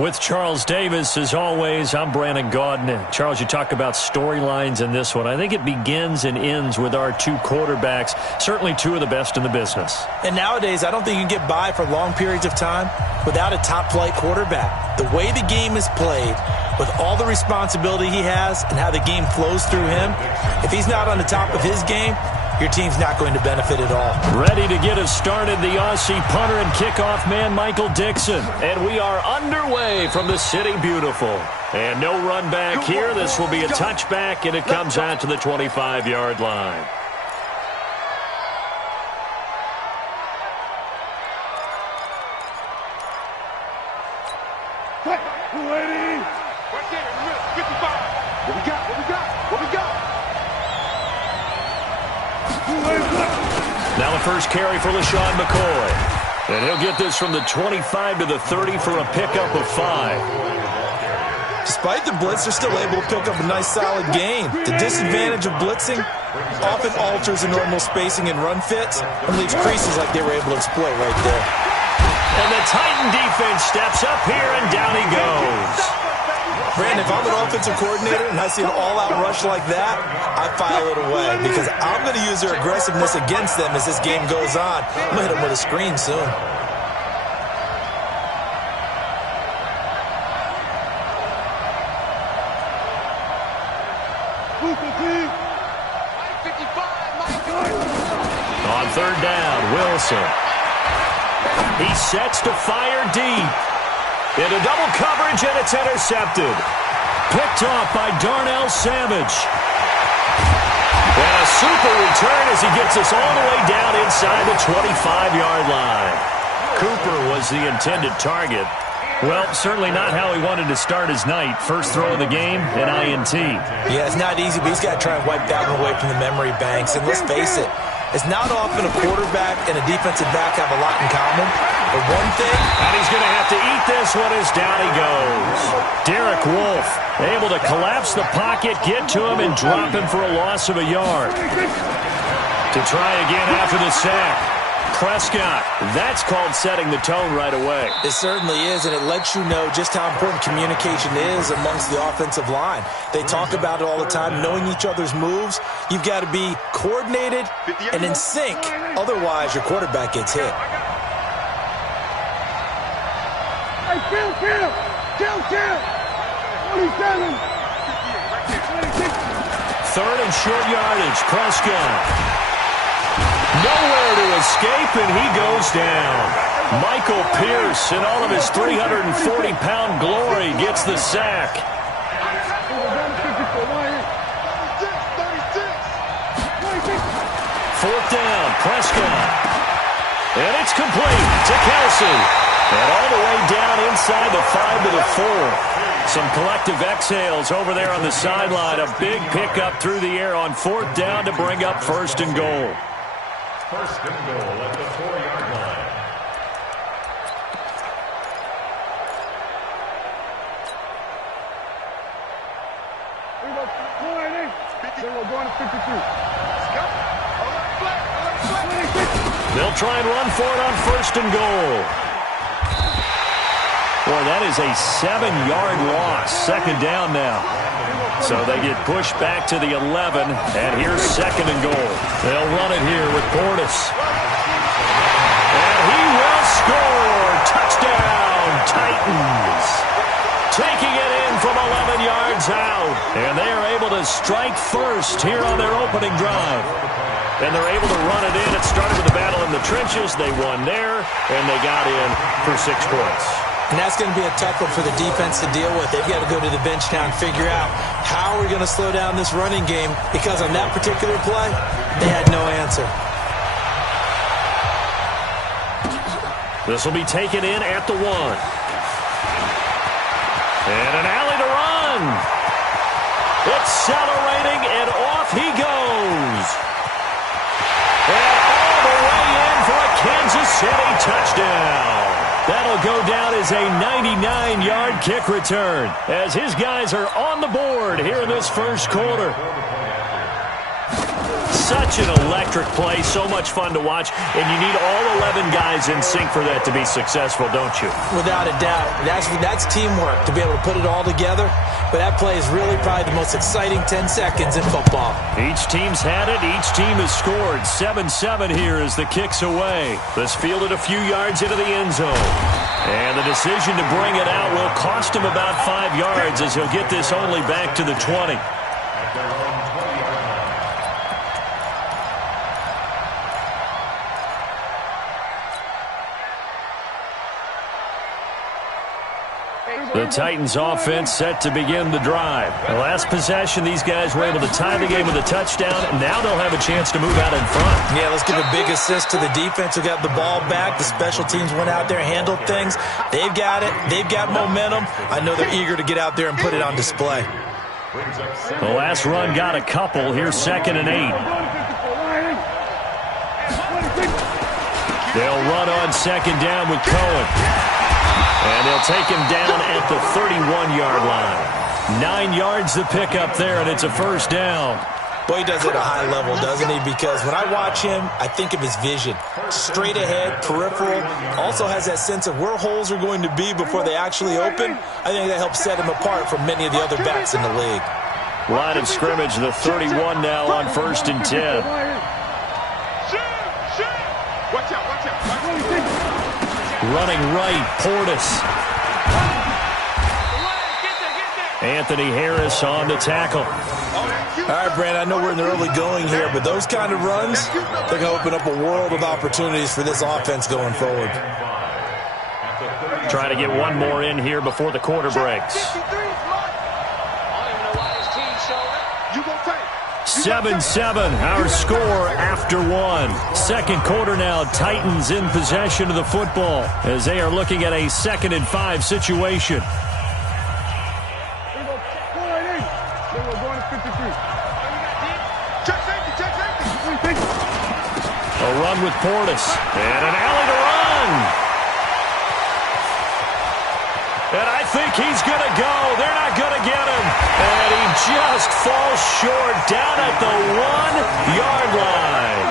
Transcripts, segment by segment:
With Charles Davis, as always, I'm Brandon Gaudin. Charles, you talk about storylines in this one. I think it begins and ends with our two quarterbacks, certainly two of the best in the business. And nowadays, I don't think you can get by for long periods of time without a top-flight quarterback. The way the game is played, with all the responsibility he has and how the game flows through him, if he's not on the top of his game, your team's not going to benefit at all. Ready to get us started, the Aussie punter and kickoff man, Michael Dixon. And we are underway from the City Beautiful. And no run back here. This will be a touchback, and it comes out to the 25-yard line. Now the first carry for LaShawn McCoy. And he'll get this from the 25 to the 30 for a pickup of 5. Despite the blitz, they're still able to pick up a nice solid gain. The disadvantage of blitzing often alters the normal spacing and run fits and leaves creases like they were able to exploit right there. And the Titan defense steps up here, and down he goes. Brandon, if I'm an offensive coordinator and I see an all-out rush like that, I file it away because I'm going to use their aggressiveness against them as this game goes on. I'm going to hit them with a screen soon. On third down, Wilson. He sets to fire deep. Into double coverage, and it's intercepted. Picked off by Darnell Savage. And a super return as he gets us all the way down inside the 25-yard line. Cooper was the intended target. Well, certainly not how he wanted to start his night. First throw of the game, an INT. Yeah, it's not easy, but he's got to try and wipe that one away from the memory banks. And let's face it, it's not often a quarterback and a defensive back have a lot in common. But one thing... And he's going to have to eat this one as down he goes. Derek Wolfe able to collapse the pocket, get to him, and drop him for a loss of a yard. To try again after the sack. Prescott, that's called setting the tone right away. It certainly is, and it lets you know just how important communication is amongst the offensive line. They talk about it all the time, knowing each other's moves. You've got to be coordinated and in sync. Otherwise, your quarterback gets hit. Hey, Kill! 27! Third and short yardage, Prescott. Nowhere to escape, and he goes down. Michael Pierce, in all of his 340-pound glory, gets the sack. Fourth down, Prescott. And it's complete to Kelsey. And all the way down inside the 5 to the 4. Some collective exhales over there on the sideline. A big pickup through the air on fourth down to bring up first and goal. First and goal at the 4-yard line. We're going to 52. They'll try and run for it on first and goal. Boy, that is a 7-yard loss. Second down now. So they get pushed back to the 11, and here's second and goal. They'll run it here with Bortles. And he will score. Touchdown, Titans. Taking it in from 11 yards out. And they are able to strike first here on their opening drive. And they're able to run it in. It started with a battle in the trenches. They won there, and they got in for 6 points. And that's going to be a tough one for the defense to deal with. They've got to go to the bench now and figure out how we're going to slow down this running game, because on that particular play, they had no answer. This will be taken in at the 1. And an alley to run. Accelerating, and off he goes. And all the way in for a Kansas City touchdown. That'll go down as a 99-yard kick return as his guys are on the board here in this first quarter. such an electric play, so much fun to watch, and you need all 11 guys in sync for that to be successful, don't you? Without a doubt. That's teamwork, to be able to put it all together. But that play is really probably the most exciting 10 seconds in football. Each team's had it. Each team has scored. 7-7 here as the kick's away. This fielded a few yards into the end zone. And the decision to bring it out will cost him about 5 yards as he'll get this only back to the 20. The Titans offense set to begin the drive. The last possession, these guys were able to tie the game with a touchdown, and now they'll have a chance to move out in front. Yeah, let's give a big assist to the defense who got the ball back. The special teams went out there, handled things. They've got it. They've got momentum. I know they're eager to get out there and put it on display. The last run got a couple. Here's 2nd and 8. They'll run on 2nd down with Cohen. And they'll take him down at the 31-yard line. 9 yards to pick up there, and it's a first down. Boy, he does it at a high level, doesn't he? Because when I watch him, I think of his vision. Straight ahead, peripheral. Also has that sense of where holes are going to be before they actually open. I think that helps set him apart from many of the other backs in the league. Line of scrimmage, the 31 now on 1st and 10. Watch out. Running right, Portis. Anthony Harris on the tackle. All right, Brand, I know we're in the early going here, but those kind of runs, they're going to open up a world of opportunities for this offense going forward. Trying to get one more in here before the quarter breaks. 7-7, our score after 1. Second quarter now, Titans in possession of the football as they are looking at a 2nd and 5 situation. A run with Portis. And an alley to run. And I think he's going to go. They're not going to get him. And he just falls short down at the 1-yard line.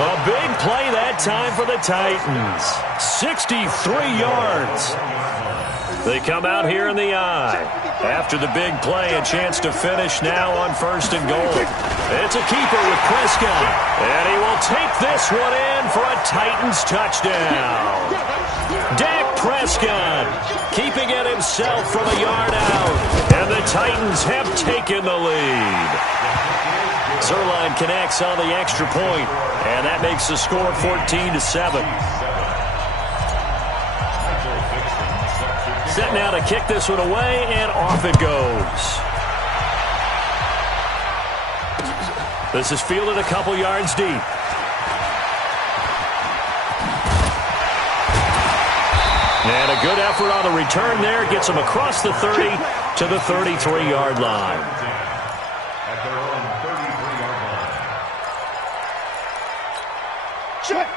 A big play that time for the Titans. 63 yards. They come out here in the eye. After the big play, a chance to finish now on 1st and goal. It's a keeper with Prescott. And he will take this one in for a Titans touchdown. Dak Prescott keeping it himself from a yard out. And the Titans have taken the lead. Zuerlein connects on the extra point, and that makes the score 14-7. Set now to kick this one away, and off it goes. This is fielded a couple yards deep. And a good effort on the return there. Gets him across the 30 to the 33-yard line.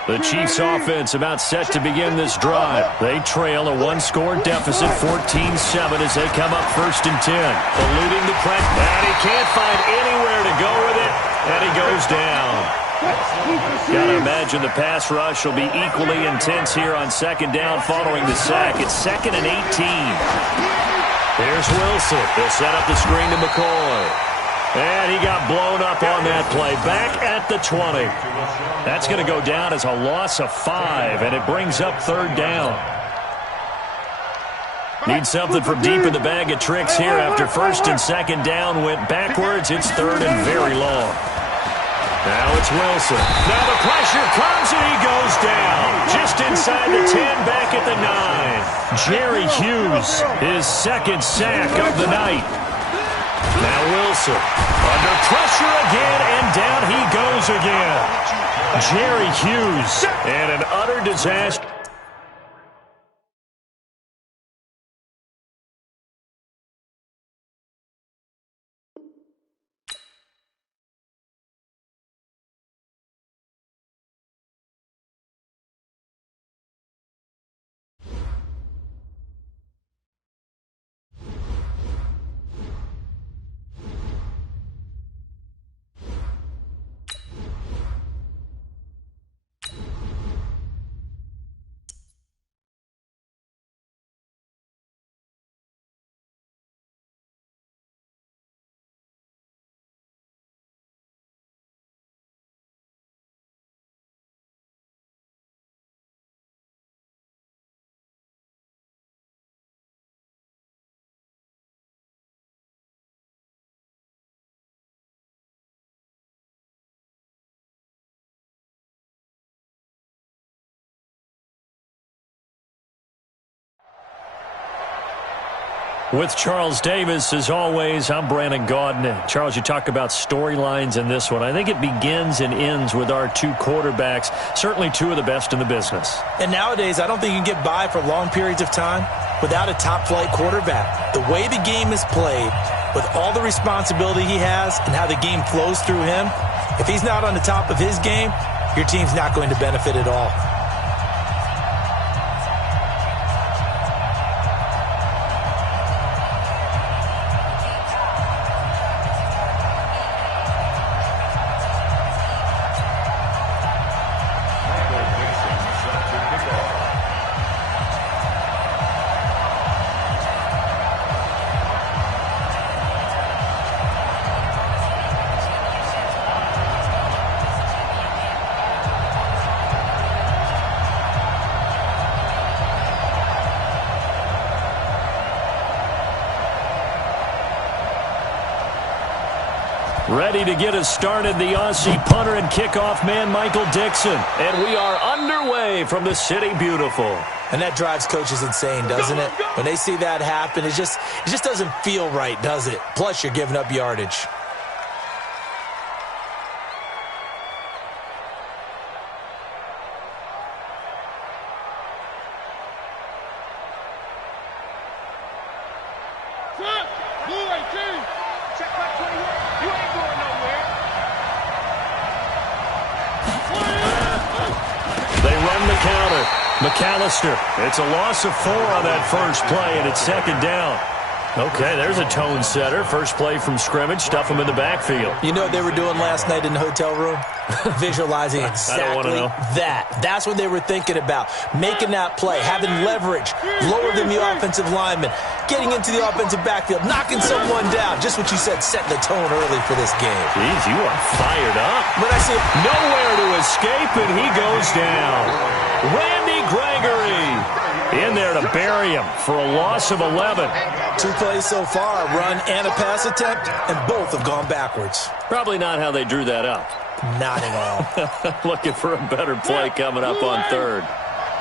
The Chiefs offense about set to begin this drive. They trail a one-score deficit, 14-7 as they come up 1st and 10. Eluding the press, and he can't find anywhere to go with it, and he goes down. Got to imagine the pass rush will be equally intense here on 2nd down following the sack. It's 2nd and 18. Here's Wilson. They'll set up the screen to McCoy. And he got blown up on that play. Back at the 20. That's going to go down as a loss of 5, and it brings up 3rd down. Need something from deep in the bag of tricks here after 1st and 2nd down went backwards. It's 3rd and very long. Now it's Wilson. Now the pressure comes, and he goes down. Just inside the 10, back at the 9. Jerry Hughes, his 2nd sack of the night. Now Wilson, under pressure again, and down he goes again. Jerry Hughes, and an utter disaster. With Charles Davis, as always, I'm Brandon Gaudin. Charles, you talk about storylines in this one. I think it begins and ends with our two quarterbacks, certainly two of the best in the business. And nowadays, I don't think you can get by for long periods of time without a top-flight quarterback. The way the game is played, with all the responsibility he has and how the game flows through him, if he's not on the top of his game, your team's not going to benefit at all. Ready to get us started, the Aussie punter and kickoff man, Michael Dixon. And we are underway from the City Beautiful. And that drives coaches insane, doesn't it? When they see that happen, it just doesn't feel right, does it? Plus, you're giving up yardage. McAllister. It's a loss of 4 on that first play, and it's second down. Okay, there's a tone setter. First play from scrimmage. Stuff him in the backfield. You know what they were doing last night in the hotel room? Visualizing exactly that. That's what they were thinking about. Making that play, having leverage, lower than the offensive lineman, getting into the offensive backfield, knocking someone down. Just what you said, setting the tone early for this game. Jeez, you are fired up. But I see nowhere to escape, and he goes down. Randy Gregory in there to bury him for a loss of 11. 2 plays so far, a run and a pass attempt, and both have gone backwards. Probably not how they drew that up. Not at all. Looking for a better play coming up on third.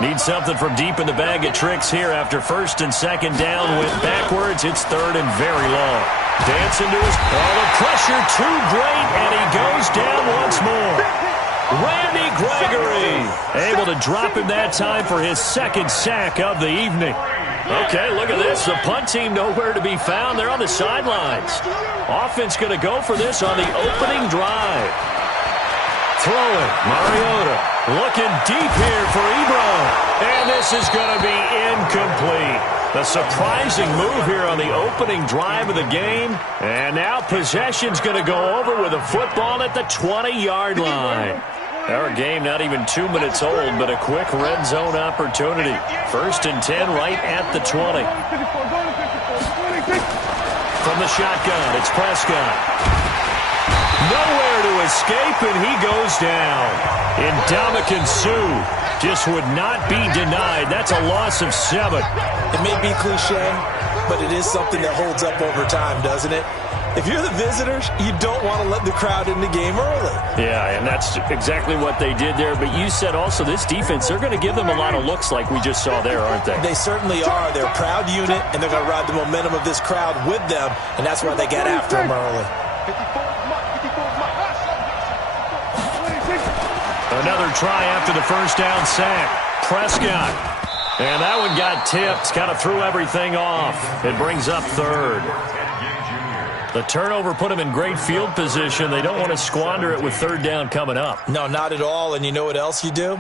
Need something from deep in the bag of tricks here after first and second down. Went backwards. It's third and very long. Dancing to his ball. The pressure too great, and he goes down once more. Randy Gregory able to drop him that time for his second sack of the evening. Okay, look at this. The punt team nowhere to be found. They're on the sidelines. Offense going to go for this on the opening drive. Throwing, Mariota looking deep here for Ebron. And this is going to be incomplete. A surprising move here on the opening drive of the game. And now possession's going to go over with a football at the 20-yard line. Our game not even 2 minutes old, but a quick red zone opportunity. First and 10 right at the 20. From the shotgun, it's Prescott. Nowhere to escape, and he goes down. Ndamukong Suh just would not be denied. That's a loss of 7. It may be cliche, but it is something that holds up over time, doesn't it? If you're the visitors, you don't want to let the crowd in the game early. Yeah, and that's exactly what they did there. But you said also this defense, they're going to give them a lot of looks like we just saw there, aren't they? They certainly are. They're a proud unit, and they're going to ride the momentum of this crowd with them, and that's why they got after them early. Another try after the first down sack. Prescott. And that one got tipped. Kind of threw everything off. It brings up third. The turnover put them in great field position. They don't want to squander it with third down coming up. No, not at all. And you know what else you do?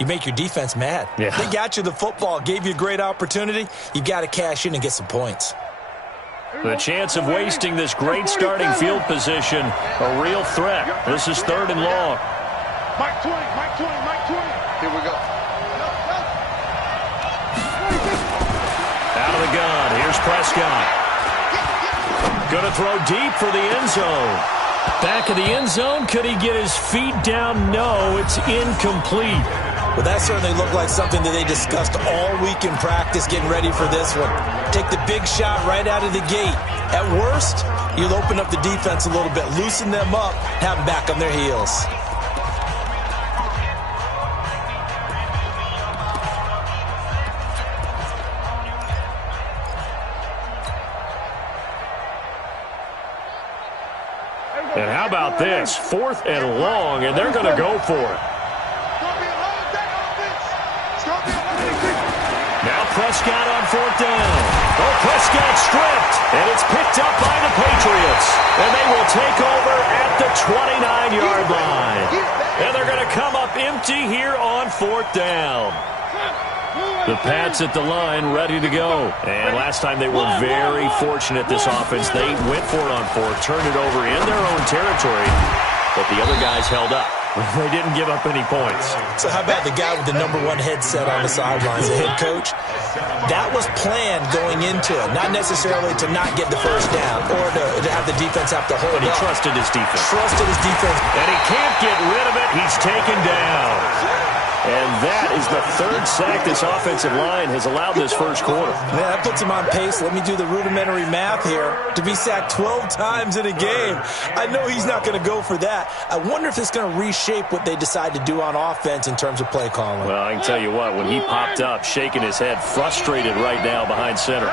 You make your defense mad. Yeah. They got you the football, gave you a great opportunity. You got to cash in and get some points. The chance of wasting this great starting field position, a real threat. This is third and long. Mike 20, Mike 20, Mike 20. Here we go. Out of the gun. Here's Prescott. Going to throw deep for the end zone. Back of the end zone. Could he get his feet down? No, it's incomplete. Well, that certainly looked like something that they discussed all week in practice getting ready for this one. Take the big shot right out of the gate. At worst, you'll open up the defense a little bit, loosen them up, have them back on their heels. about this? 4th and long, and they're going to go for it. Now Prescott on 4th down. Oh, Prescott stripped, and it's picked up by the Patriots. And they will take over at the 29-yard line. And they're going to come up empty here on 4th down. The Pats at the line, ready to go. And last time they were very fortunate, this offense. They went for it on 4th, turned it over in their own territory, but the other guys held up. They didn't give up any points. So how about the guy with the #1 headset on the sidelines, the head coach? That was planned going into it, not necessarily to not get the first down or to have the defense have to hold But he up. trusted his defense. Trusted his defense. And he can't get rid of it. He's taken down. And that is the 3rd sack this offensive line has allowed this first quarter. Man, that puts him on pace. Let me do the rudimentary math here. To be sacked 12 times in a game. I know he's not going to go for that. I wonder if it's going to reshape what they decide to do on offense in terms of play calling. Well, I can tell you what, when he popped up, shaking his head, frustrated right now behind center.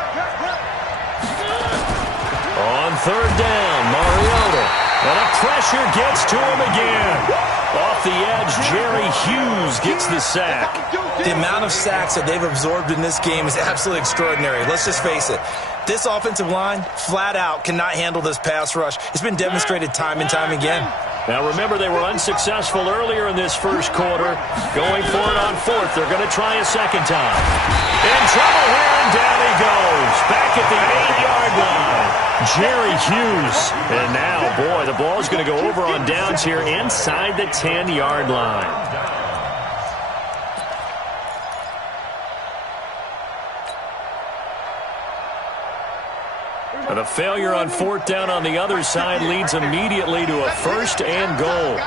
On 3rd down, Mariota. And a pressure gets to him again. Off the edge, Jerry Hughes gets the sack. The amount of sacks that they've absorbed in this game is absolutely extraordinary. Let's just face it. This offensive line, flat out, cannot handle this pass rush. It's been demonstrated time and time again. Now, remember, they were unsuccessful earlier in this first quarter. Going for it on 4th. They're going to try a second time. In trouble here, and down he goes. Back at the 8-yard line. Jerry Hughes. And now, boy, the ball is going to go over on downs here inside the 10-yard line. And a failure on 4th down on the other side leads immediately to a 1st and goal.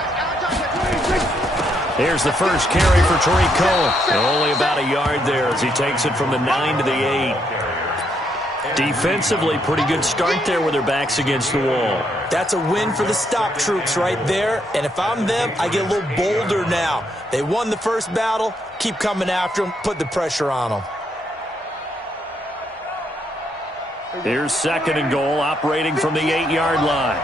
Here's the first carry for Tariq Cohen. Only about a yard there as he takes it from the 9 to the 8. Defensively, pretty good start there with their backs against the wall. That's a win for the stop troops right there. And if I'm them, I get a little bolder now. They won the first battle. Keep coming after them. Put the pressure on them. Here's 2nd and goal, operating from the 8-yard line.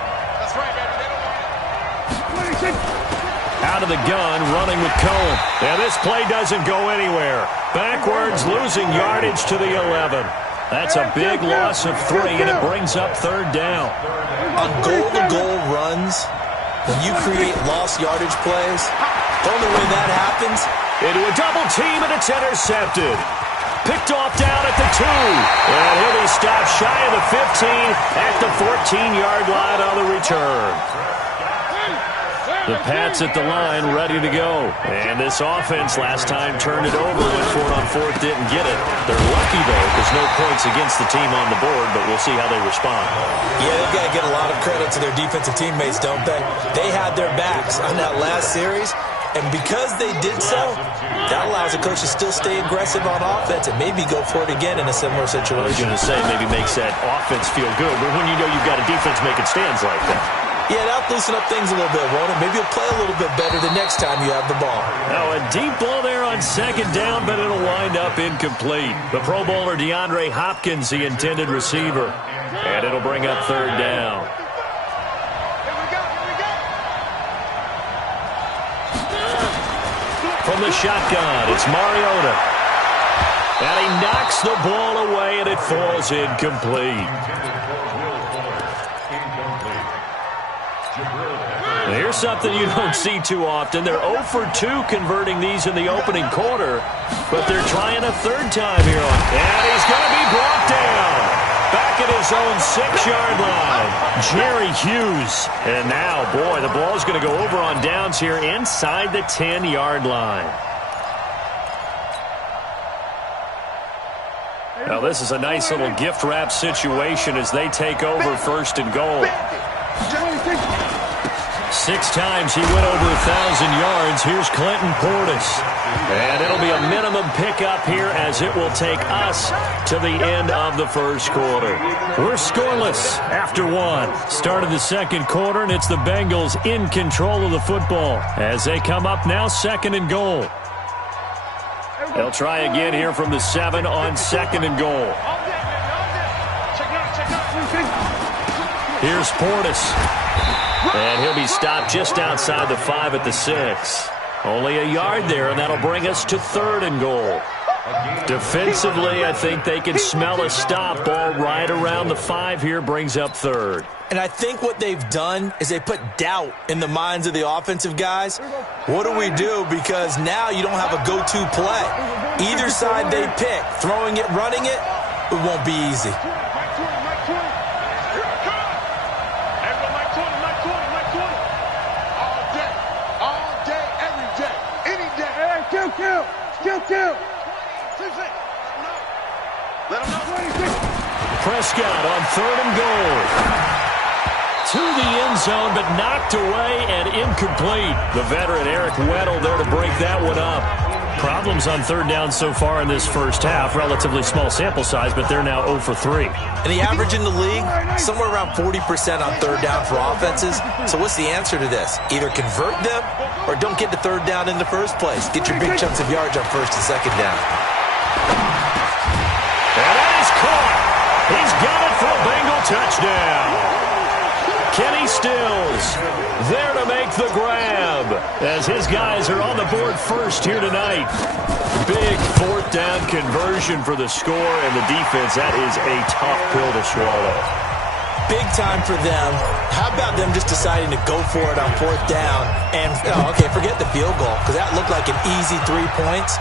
Out of the gun, running with Cohen. And this play doesn't go anywhere. Backwards, losing yardage to the 11. That's a big loss of 3, and it brings up 3rd down. On goal-to-goal runs, when you create lost yardage plays, the only way that happens. Into a double team, and it's intercepted. Picked off down at the 2. And he'll be stopped shy of the 15 at the 14-yard line on the return. The Pats at the line, ready to go. And this offense last time turned it over, went for it on 4th, didn't get it. They're lucky, though, because no points against the team on the board, but we'll see how they respond. Yeah, they've got to get a lot of credit to their defensive teammates, don't they? They had their backs on that last series, and because they did so, that allows the coach to still stay aggressive on offense and maybe go for it again in a similar situation. I was going to say, maybe makes that offense feel good, but when you know you've got a defense making stands like that. Yeah, that'll loosen up things a little bit, won't it? Maybe you'll play a little bit better the next time you have the ball. Now, a deep ball there on 2nd down, but it'll wind up incomplete. The Pro Bowler DeAndre Hopkins, the intended receiver. And it'll bring up 3rd down. From the shotgun, it's Mariota. And he knocks the ball away, and it falls incomplete. Here's something you don't see too often. They're 0 for 2 converting these in the opening quarter, but they're trying a 3rd time here. And he's going to be brought down. Back at his own 6-yard line, Jerry Hughes. And now, boy, the ball's going to go over on downs here inside the 10-yard line. Now, this is a nice little gift wrap situation as they take over 1st and goal. 6 times he went over 1,000 yards. Here's Clinton Portis. And it'll be a minimum pickup here as it will take us to the end of the first quarter. We're scoreless after 1. Start of the second quarter, and it's the Bengals in control of the football as they come up now 2nd and goal. They'll try again here from the 7 on 2nd and goal. Here's Portis. And he'll be stopped just outside the 5 at the 6. Only a yard there, and that'll bring us to 3rd and goal. Defensively, I think they can smell a stop. Ball right around the 5 here brings up 3rd. And I think what they've done is they put doubt in the minds of the offensive guys. What do we do? Because now you don't have a go-to play. Either side they pick, throwing it, running it, it won't be easy. Kill. Prescott on 3rd and goal. To the end zone, but knocked away and incomplete. The veteran Eric Weddle there to break that one up. Problems on 3rd down so far in this first half. Relatively small sample size, but they're now 0 for 3. And the average in the league, somewhere around 40% on 3rd down for offenses. So what's the answer to this? Either convert them or don't get to 3rd down in the first place. Get your big chunks of yards on 1st and 2nd down. And that is caught. He's got it for a Bengal touchdown. Kenny Stills there to make the grab as his guys are on the board first here tonight. Big 4th down conversion for the score, and the defense, that is a tough pill to swallow. Big time for them. How about them just deciding to go for it on 4th down and, okay, forget the field goal because that looked like an easy 3 points.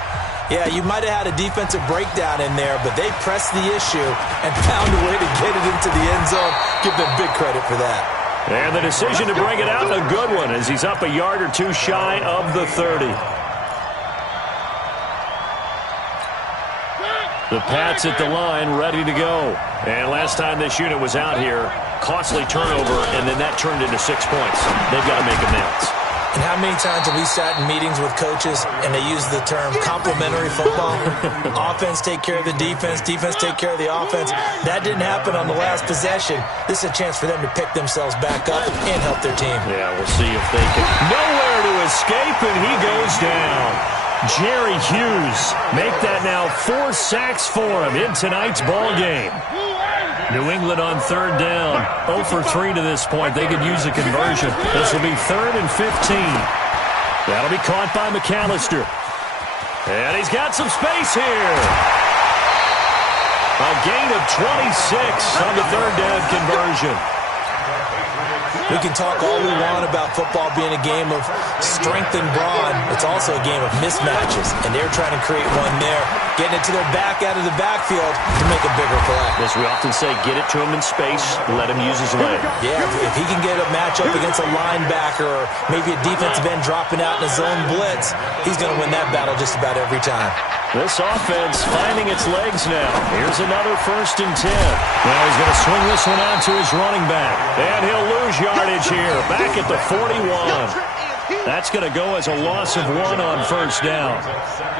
Yeah, you might have had a defensive breakdown in there, but they pressed the issue and found a way to get it into the end zone. Give them big credit for that. And the decision to bring it out, a good one, as he's up a yard or 2 shy of the 30. The Pats at the line, ready to go. And last time this unit was out here, costly turnover, and then that turned into 6 points. They've got to make amends. And how many times have we sat in meetings with coaches and they use the term complementary football? Offense take care of the defense, defense take care of the offense. That didn't happen on the last possession. This is a chance for them to pick themselves back up and help their team. Yeah, we'll see if they can. Nowhere to escape, and he goes down. Jerry Hughes make that now 4 sacks for him in tonight's ball game. New England on 3rd down. 0 for 3 to this point. They could use a conversion. This will be 3rd and 15. That'll be caught by McAllister. And he's got some space here. A gain of 26 on the 3rd down conversion. We can talk all we want about football being a game of strength and brawn. It's also a game of mismatches, and they're trying to create one there, getting it to their back out of the backfield to make a bigger play. As we often say, get it to him in space, let him use his leg. Yeah, if he can get a matchup against a linebacker or maybe a defensive end dropping out in a zone blitz, he's going to win that battle just about every time. This offense finding its legs now. Here's another 1st and 10. Now he's going to swing this one out to his running back. And he'll lose yardage here. Back at the 41. That's going to go as a loss of 1 on 1st down.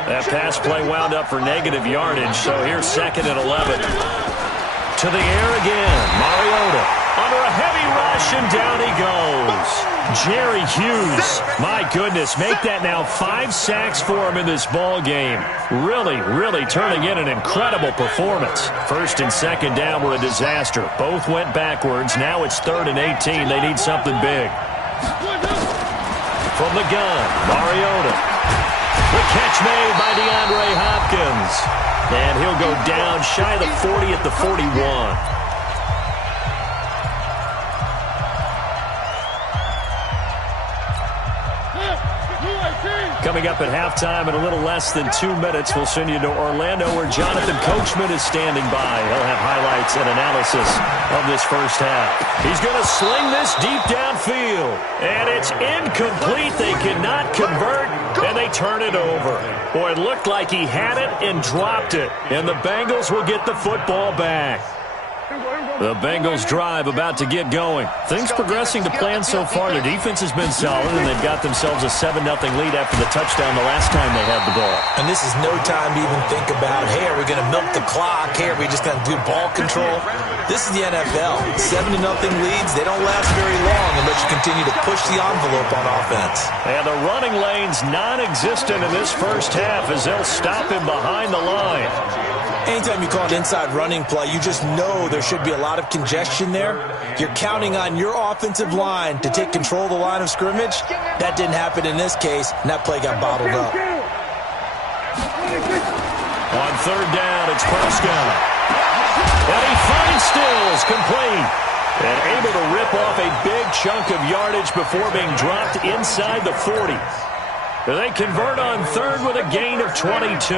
That pass play wound up for negative yardage. So here's 2nd and 11. To the air again. Mariota under a heavy rush, and down he goes. Jerry Hughes, my goodness, make that now 5 sacks for him in this ball game. Really turning in an incredible performance. 1st and 2nd down were a disaster. Both went backwards. Now it's 3rd and 18. They need something big. From the gun, Mariota. The catch made by DeAndre Hopkins. And he'll go down shy of the 40 at the 41. Coming up at halftime in a little less than 2 minutes, we'll send you to Orlando where Jonathan Coachman is standing by. He'll have highlights and analysis of this first half. He's going to sling this deep downfield, and it's incomplete. They cannot convert, and they turn it over. Boy, it looked like he had it and dropped it, and the Bengals will get the football back. The Bengals drive about to get going. Things progressing to plan so far. Their defense has been solid, and they've got themselves a 7-0 lead after the touchdown the last time they had the ball. And this is no time to even think about, hey, are we going to milk the clock? Hey, are we just going to do ball control? This is the NFL. 7-0 leads, they don't last very long unless you continue to push the envelope on offense. And the running lane's non-existent in this first half as they'll stop him behind the line. Anytime you call an inside running play, you just know there should be a lot of congestion there. You're counting on your offensive line to take control of the line of scrimmage. That didn't happen in this case, and that play got bottled up. On third down, it's Prescott. And he finds Stills, complete. And able to rip off a big chunk of yardage before being dropped inside the 40. They convert on third with a gain of 22.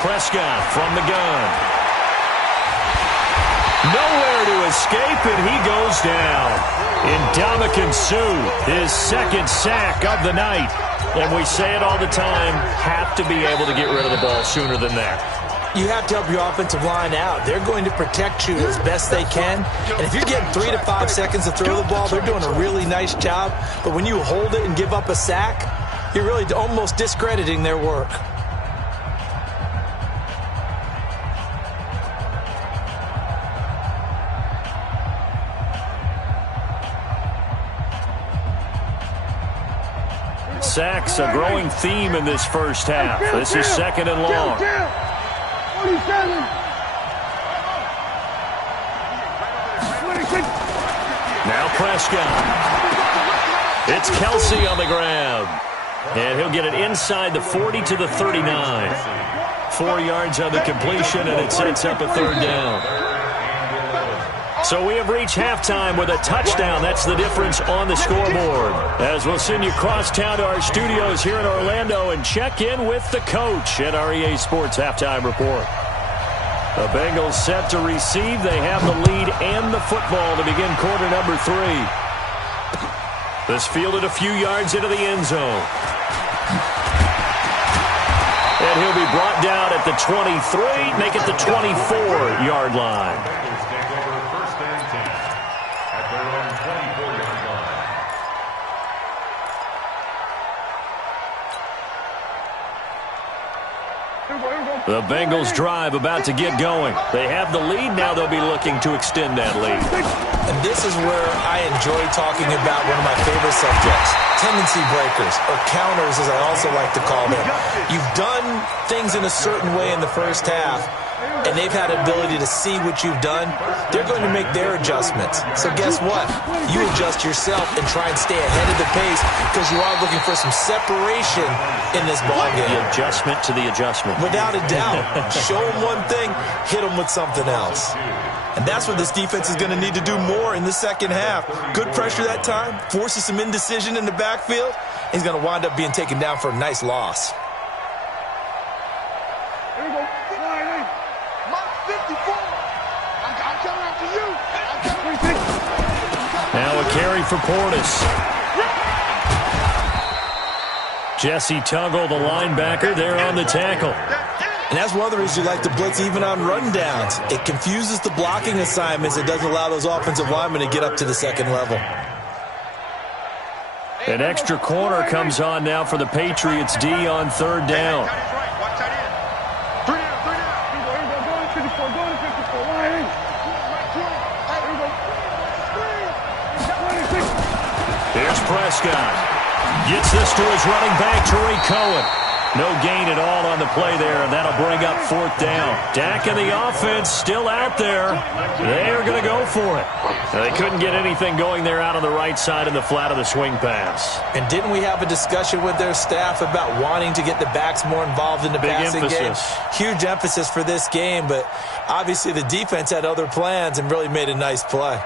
Prescott from the gun. Nowhere to escape, and he goes down. Ndamukong Suh, his second sack of the night. And we say it all the time, have to be able to get rid of the ball sooner than that. You have to help your offensive line out. They're going to protect you as best they can. And if you're getting 3 to 5 seconds to throw the ball, they're doing a really nice job. But when you hold it and give up a sack, you're really almost discrediting their work. Sacks, a growing theme in this first half. This is second and long. Now Prescott. It's Kelsey on the ground. And he'll get it inside the 40 to the 39. 4 yards on the completion, and it sets up a third down. So we have reached halftime with a touchdown. That's the difference on the scoreboard. As we'll send you cross town to our studios here in Orlando and check in with the coach at our EA Sports Halftime Report. The Bengals set to receive. They have the lead and the football to begin quarter number 3. This fielded a few yards into the end zone. And he'll be brought down at the 23, make it the 24-yard line. The Bengals drive about to get going. They have the lead. Now they'll be looking to extend that lead. And this is where I enjoy talking about one of my favorite subjects, tendency breakers, or counters as I also like to call them. You've done things in a certain way in the first half, and they've had ability to see what you've done. They're going to make their adjustments. So guess what? You adjust yourself and try and stay ahead of the pace because you are looking for some separation in this ballgame. The adjustment to the adjustment. Without a doubt. Show them one thing, hit them with something else. And that's what this defense is going to need to do more in the second half. Good pressure that time, forces some indecision in the backfield. He's going to wind up being taken down for a nice loss. Now a carry for Portis. Jesse Tuggle, the linebacker, there on the tackle. And that's one of the reasons you like to blitz even on rundowns. It confuses the blocking assignments. It doesn't allow those offensive linemen to get up to the second level. An extra corner comes on now for the Patriots D on third down. Here's Prescott. Gets this to his running back, Tariq Cohen. No gain at all on the play there, and that'll bring up fourth down. Dak and the offense still out there. They are going to go for it. They couldn't get anything going there out on the right side in the flat of the swing pass. And didn't we have a discussion with their staff about wanting to get the backs more involved in the passing game? Huge emphasis for this game, but obviously the defense had other plans and really made a nice play.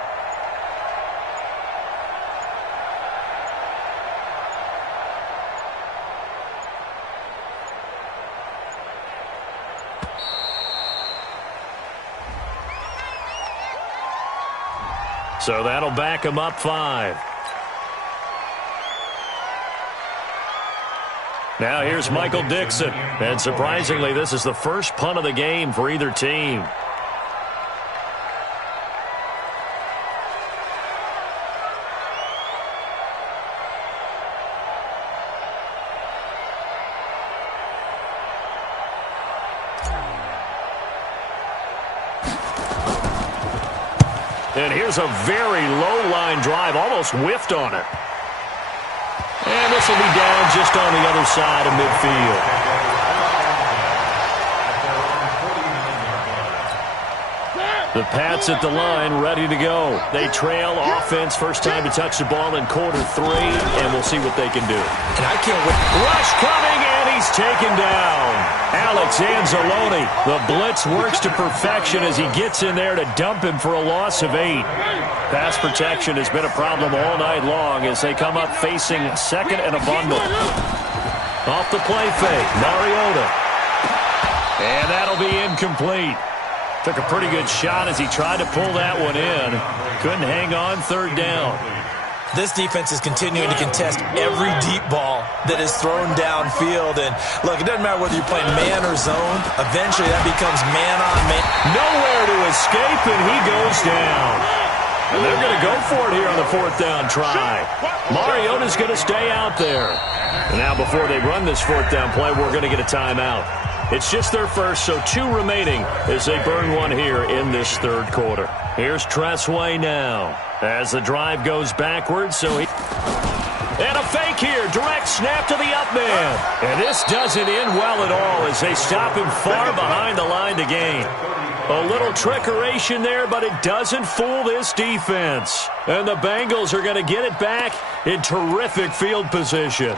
So that'll back him up 5. Now here's Michael Dixon. And surprisingly, this is the first punt of the game for either team. And here's a very low-line drive, almost whiffed on it. And this will be down just on the other side of midfield. The Pats at the line, ready to go. They trail offense, first time to touch the ball in quarter 3, and we'll see what they can do. And I can't wait. Rush coming, and he's taken down. Alex Anzalone. The blitz works to perfection as he gets in there to dump him for a loss of 8. Pass protection has been a problem all night long as they come up facing second and a bundle. Off the play fake, Mariota. And that'll be incomplete. Took a pretty good shot as he tried to pull that one in. Couldn't hang on, third down. This defense is continuing to contest every deep ball that is thrown downfield. And, look, it doesn't matter whether you're playing man or zone. Eventually, that becomes man-on-man. Nowhere to escape, and he goes down. And they're going to go for it here on the fourth down try. Mariota's going to stay out there. And now before they run this fourth down play, we're going to get a timeout. It's just their first, so 2 remaining as they burn one here in this third quarter. Here's Tressway now as the drive goes backwards. And a fake here, direct snap to the up man. And this doesn't end well at all as they stop him far behind the line to gain. A little trickeration there, but it doesn't fool this defense. And the Bengals are going to get it back in terrific field position.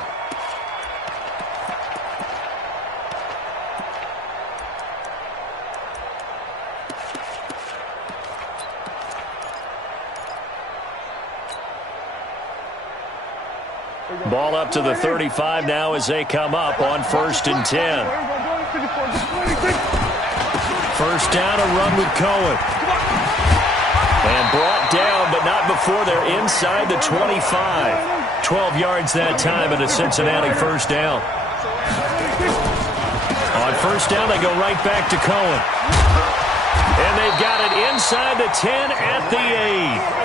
Ball up to the 35 now as they come up on 1st and 10. First down, a run with Cohen. And brought down, but not before they're inside the 25. 12 yards that time and a Cincinnati first down. On first down, they go right back to Cohen. And they've got it inside the 10 at the 8.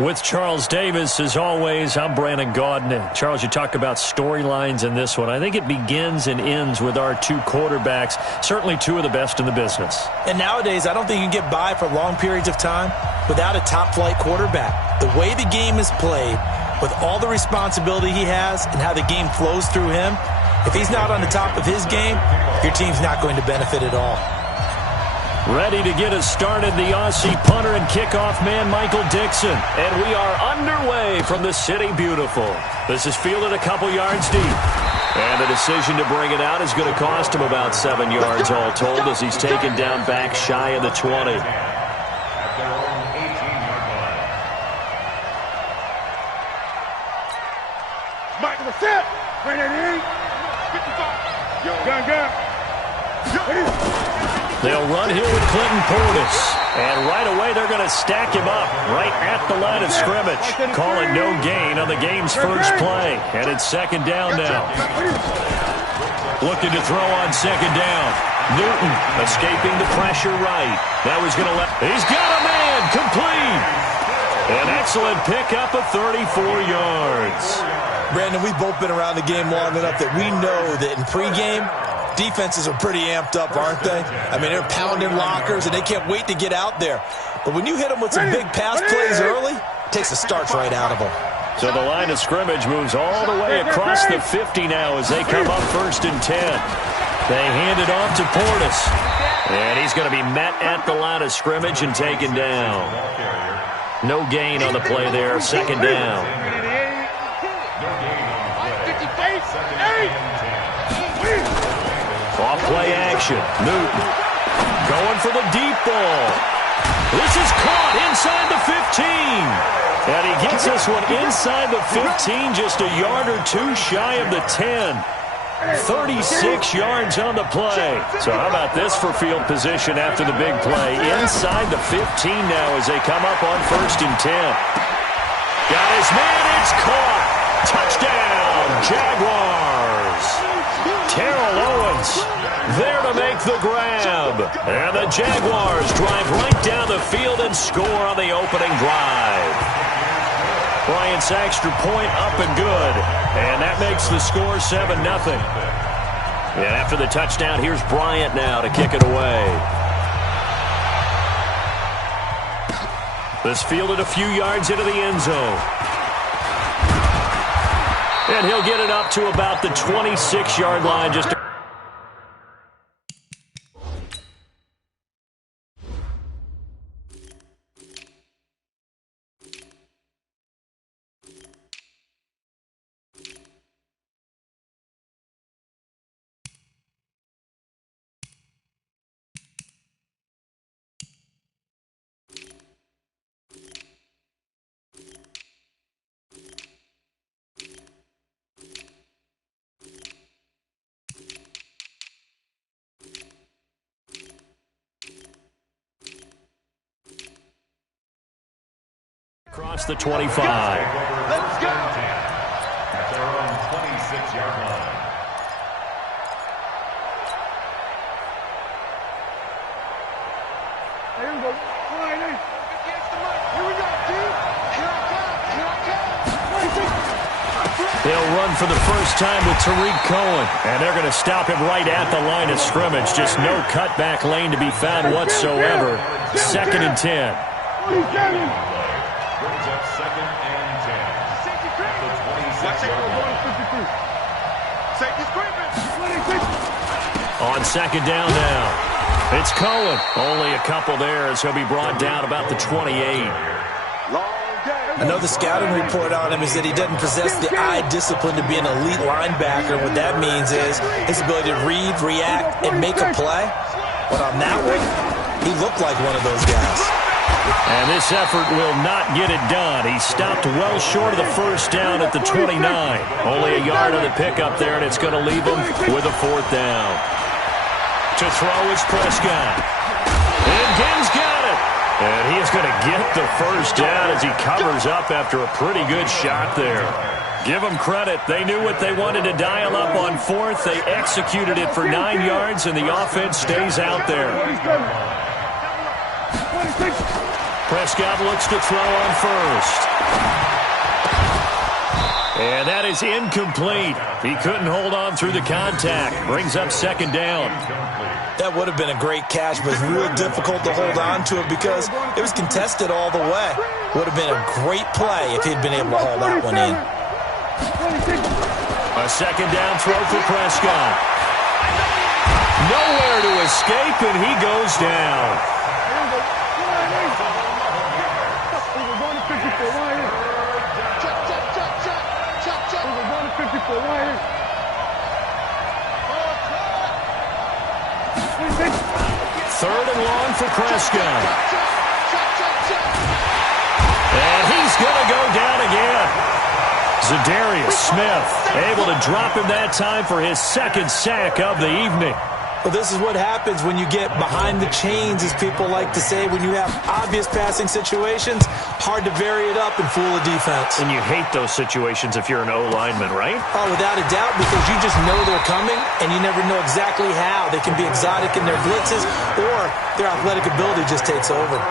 With Charles Davis, as always, I'm Brandon Gaudin. Charles, you talk about storylines in this one. I think it begins and ends with our 2 quarterbacks, certainly 2 of the best in the business. And nowadays, I don't think you can get by for long periods of time without a top-flight quarterback. The way the game is played, with all the responsibility he has and how the game flows through him, if he's not on the top of his game, your team's not going to benefit at all. Ready to get us started, the Aussie punter and kickoff man, Michael Dixon. And we are underway from the City Beautiful. This is fielded a couple yards deep. And the decision to bring it out is going to cost him about 7 yards all told as he's taken down back shy of the 20. Michael, set. Right at 55. Gun. They'll run here with Clinton Portis. And right away, they're going to stack him up right at the line of scrimmage. Calling no gain on the game's first play. And it's second down now. Looking to throw on second down. Newton escaping the pressure right. Now he's going to let... He's got a man! Complete! An excellent pickup of 34 yards. Brandon, we've both been around the game long enough that we know that in pregame, defenses are pretty amped up, aren't they? I mean, they're pounding lockers, and they can't wait to get out there. But when you hit them with some big pass plays early, it takes the starch right out of them. So the line of scrimmage moves all the way across the 50 now as they come up 1st and 10. They hand it off to Portis. And he's going to be met at the line of scrimmage and taken down. No gain on the play there. 2nd down. Off play action. Newton going for the deep ball. This is caught inside the 15. And he gets this one inside the 15, just a yard or two shy of the 10. 36 yards on the play. So how about this for field position after the big play? Inside the 15 now as they come up on 1st and 10. Got his man, it's caught. Touchdown, Jaguars. Terrell Owens there to make the grab. And the Jaguars drive right down the field and score on the opening drive. Bryant Saxter point up and good. And that makes the score 7-0. And after the touchdown, here's Bryant now to kick it away. This fielded a few yards into the end zone. And he'll get it up to about the 26-yard line. Just across the 25. Let's go. At their own 26-yard line. Here we go. Here we go, dude. Here I come. They'll run for the first time with Tariq Cohen. And they're going to stop him right at the line of scrimmage. Just no cutback lane to be found whatsoever. 2nd and 10. Brings up 2nd and 10. The 26-yard line. On 2nd down now. It's Cohen. Only a couple there as he'll be brought down about the 28. I know the scouting report on him is that he doesn't possess the eye discipline to be an elite linebacker. What that means is his ability to read, react, and make a play. But on that one, he looked like one of those guys. And this effort will not get it done. He stopped well short of the first down at the 29. Only a yard on the pickup there, and it's going to leave him with a 4th down. To throw is Prescott. And Gibbs got it. And he is going to get the first down as he covers up after a pretty good shot there. Give them credit. They knew what they wanted to dial up on 4th. They executed it for 9 yards, and the offense stays out there. Prescott looks to throw on 1st. And that is incomplete. He couldn't hold on through the contact. Brings up 2nd down. That would have been a great catch, but it's real difficult to hold on to it because it was contested all the way. Would have been a great play if he'd been able to haul that one in. A 2nd down throw for Prescott. Nowhere to escape, and he goes down. Third and long for Prescott. And he's going to go down again. Za'Darius Smith able to drop him that time for his 2nd sack of the evening. Well, this is what happens when you get behind the chains, as people like to say. When you have obvious passing situations, hard to vary it up and fool a defense. And you hate those situations if you're an O-lineman, right? Oh, without a doubt, because you just know they're coming, and you never know exactly how. They can be exotic in their blitzes, or their athletic ability just takes over.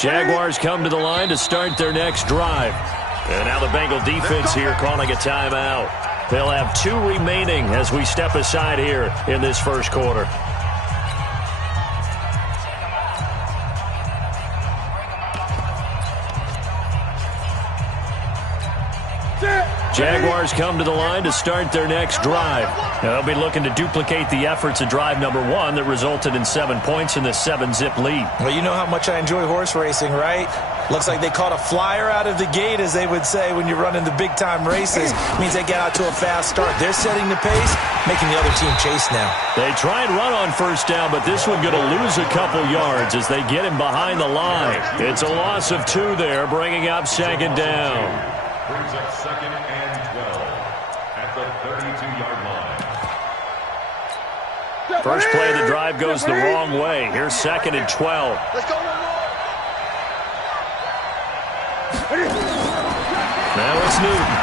Jaguars come to the line to start their next drive. And now the Bengal defense here calling a timeout. They'll have 2 remaining as we step aside here in this first quarter. Jaguars come to the line to start their next drive. Now they'll be looking to duplicate the efforts of drive number 1 that resulted in 7 points in the 7-zip lead. Well, you know how much I enjoy horse racing, right? Looks like they caught a flyer out of the gate, as they would say when you're running the big-time races. Means they get out to a fast start. They're setting the pace, making the other team chase now. They try and run on first down, but this one going to lose a couple yards as they get him behind the line. It's a loss of 2 there, bringing up second down. Brings up second and 12 at the 32-yard line. First play of the drive goes the wrong way. Here's second and 12. Let's go, Now it's Newton.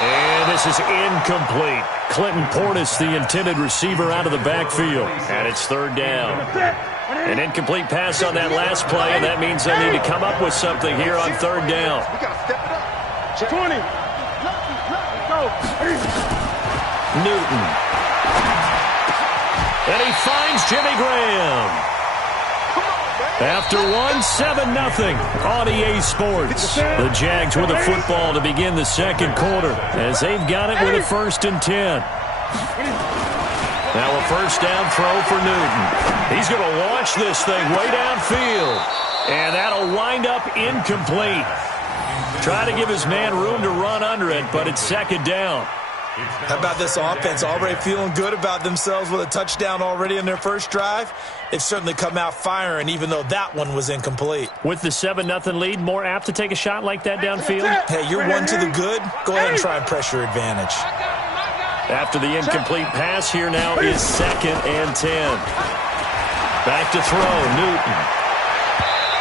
And this is incomplete. Clinton Portis, the intended receiver, out of the backfield. And it's third down. An incomplete pass on that last play, and that means they need to come up with something here on third down. We got to step it up. 20. Go. Newton. And he finds Jimmy Graham. After 7-0 on EA Sports. The Jags with the football to begin the second quarter as they've got it with a 1st and 10. Now a first down throw for Newton. He's going to launch this thing way downfield. And that'll wind up incomplete. Try to give his man room to run under it, but it's second down. How about this offense? Already feeling good about themselves with a touchdown already in their first drive. They've certainly come out firing, even though that one was incomplete. With the 7-0 lead, more apt to take a shot like that downfield? Hey, you're one to the good. Go ahead and try and press your advantage. After the incomplete pass, here now is second and 10. Back to throw, Newton.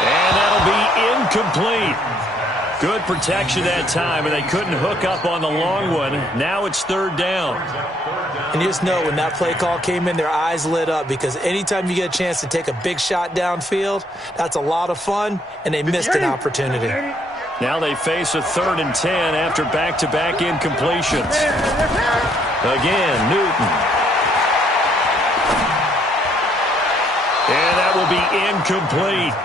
And that'll be incomplete. Good protection that time, and they couldn't hook up on the long one. Now it's third down. And you just know when that play call came in, their eyes lit up, because anytime you get a chance to take a big shot downfield, that's a lot of fun, and they missed an opportunity. Now they face a 3rd and 10 after back-to-back incompletions. Again, Newton. And that will be incomplete.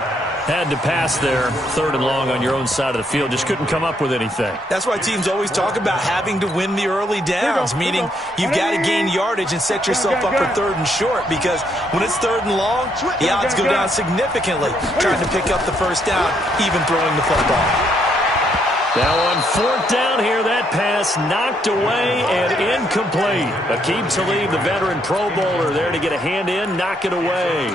Had to pass there, 3rd and long on your own side of the field. Just couldn't come up with anything. That's why teams always talk about having to win the early downs, meaning you've got to gain yardage and set yourself up for 3rd and short, because when it's 3rd and long, the odds go down significantly trying to pick up the first down, even throwing the football. Now on 4th down here, that pass knocked away and incomplete. Aqib Talib, the veteran Pro Bowler, there to get a hand in, knock it away.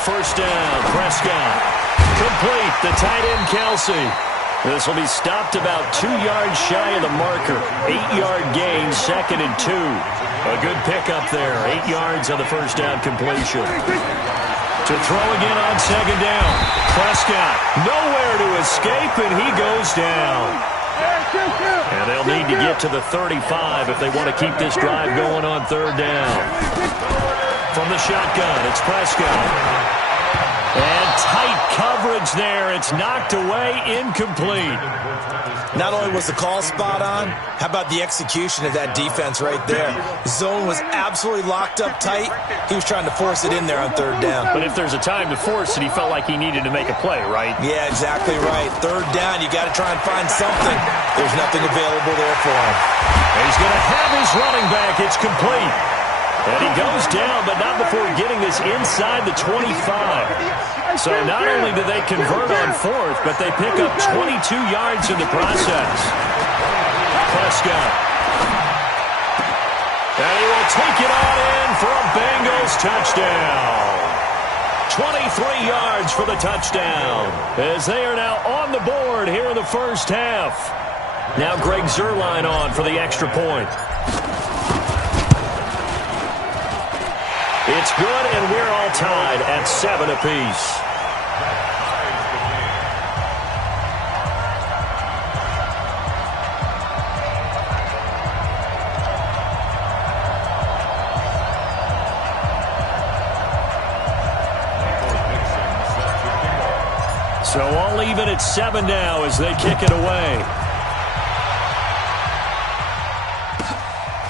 First down, Prescott. Complete, the tight end, Kelsey. This will be stopped about 2 yards shy of the marker. 8-yard gain, 2nd and 2. A good pickup there, 8 yards on the first down completion. To throw again on 2nd down. Prescott, nowhere to escape, and he goes down. And they'll need to get to the 35 if they want to keep this drive going on 3rd down. From the shotgun, it's Prescott. And tight coverage there. It's knocked away, incomplete. Not only was the call spot on, how about the execution of that defense right there? Zone was absolutely locked up tight. He was trying to force it in there on 3rd down. But if there's a time to force it, he felt like he needed to make a play, right? Yeah, exactly right. 3rd down, you got to try and find something. There's nothing available there for him. And he's going to have his running back. It's complete. And he goes down, but not before getting this inside the 25. So not only do they convert on 4th, but they pick up 22 yards in the process. Prescott. And he will take it on in for a Bengals touchdown. 23 yards for the touchdown, as they are now on the board here in the first half. Now Greg Zuerlein on for the extra point. It's good, and we're all tied at 7 apiece. So all even at 7 now as they kick it away.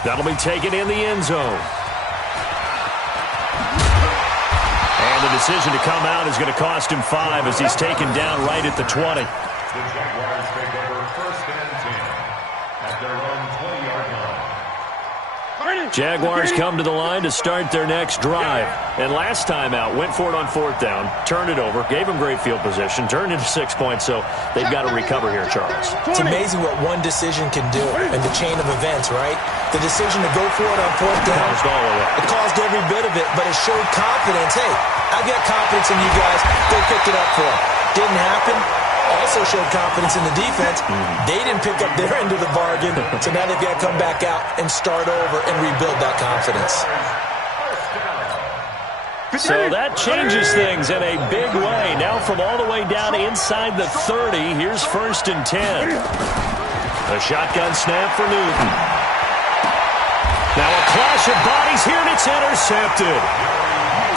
That'll be taken in the end zone. And the decision to come out is going to cost him 5 as he's taken down right at the 20. The Jaguars take over 1st and 10 at their own 20-yard line. Jaguars come to the line to start their next drive. And last time out, went for it on 4th down, turned it over, gave them great field position, turned into 6 points, so they've got to recover here, Charles. It's amazing what one decision can do in the chain of events, right? The decision to go for it on 4th down, it caused every bit of it, but it showed confidence. Hey, I've got confidence in you guys. Go pick it up for them. Didn't happen. Also showed confidence in the defense. They didn't pick up their end of the bargain, so now they've got to come back out and start over and rebuild that confidence. So that changes things in a big way. Now from all the way down inside the 30, here's 1st and 10. A shotgun snap for Newton. Now a clash of bodies here, and it's intercepted.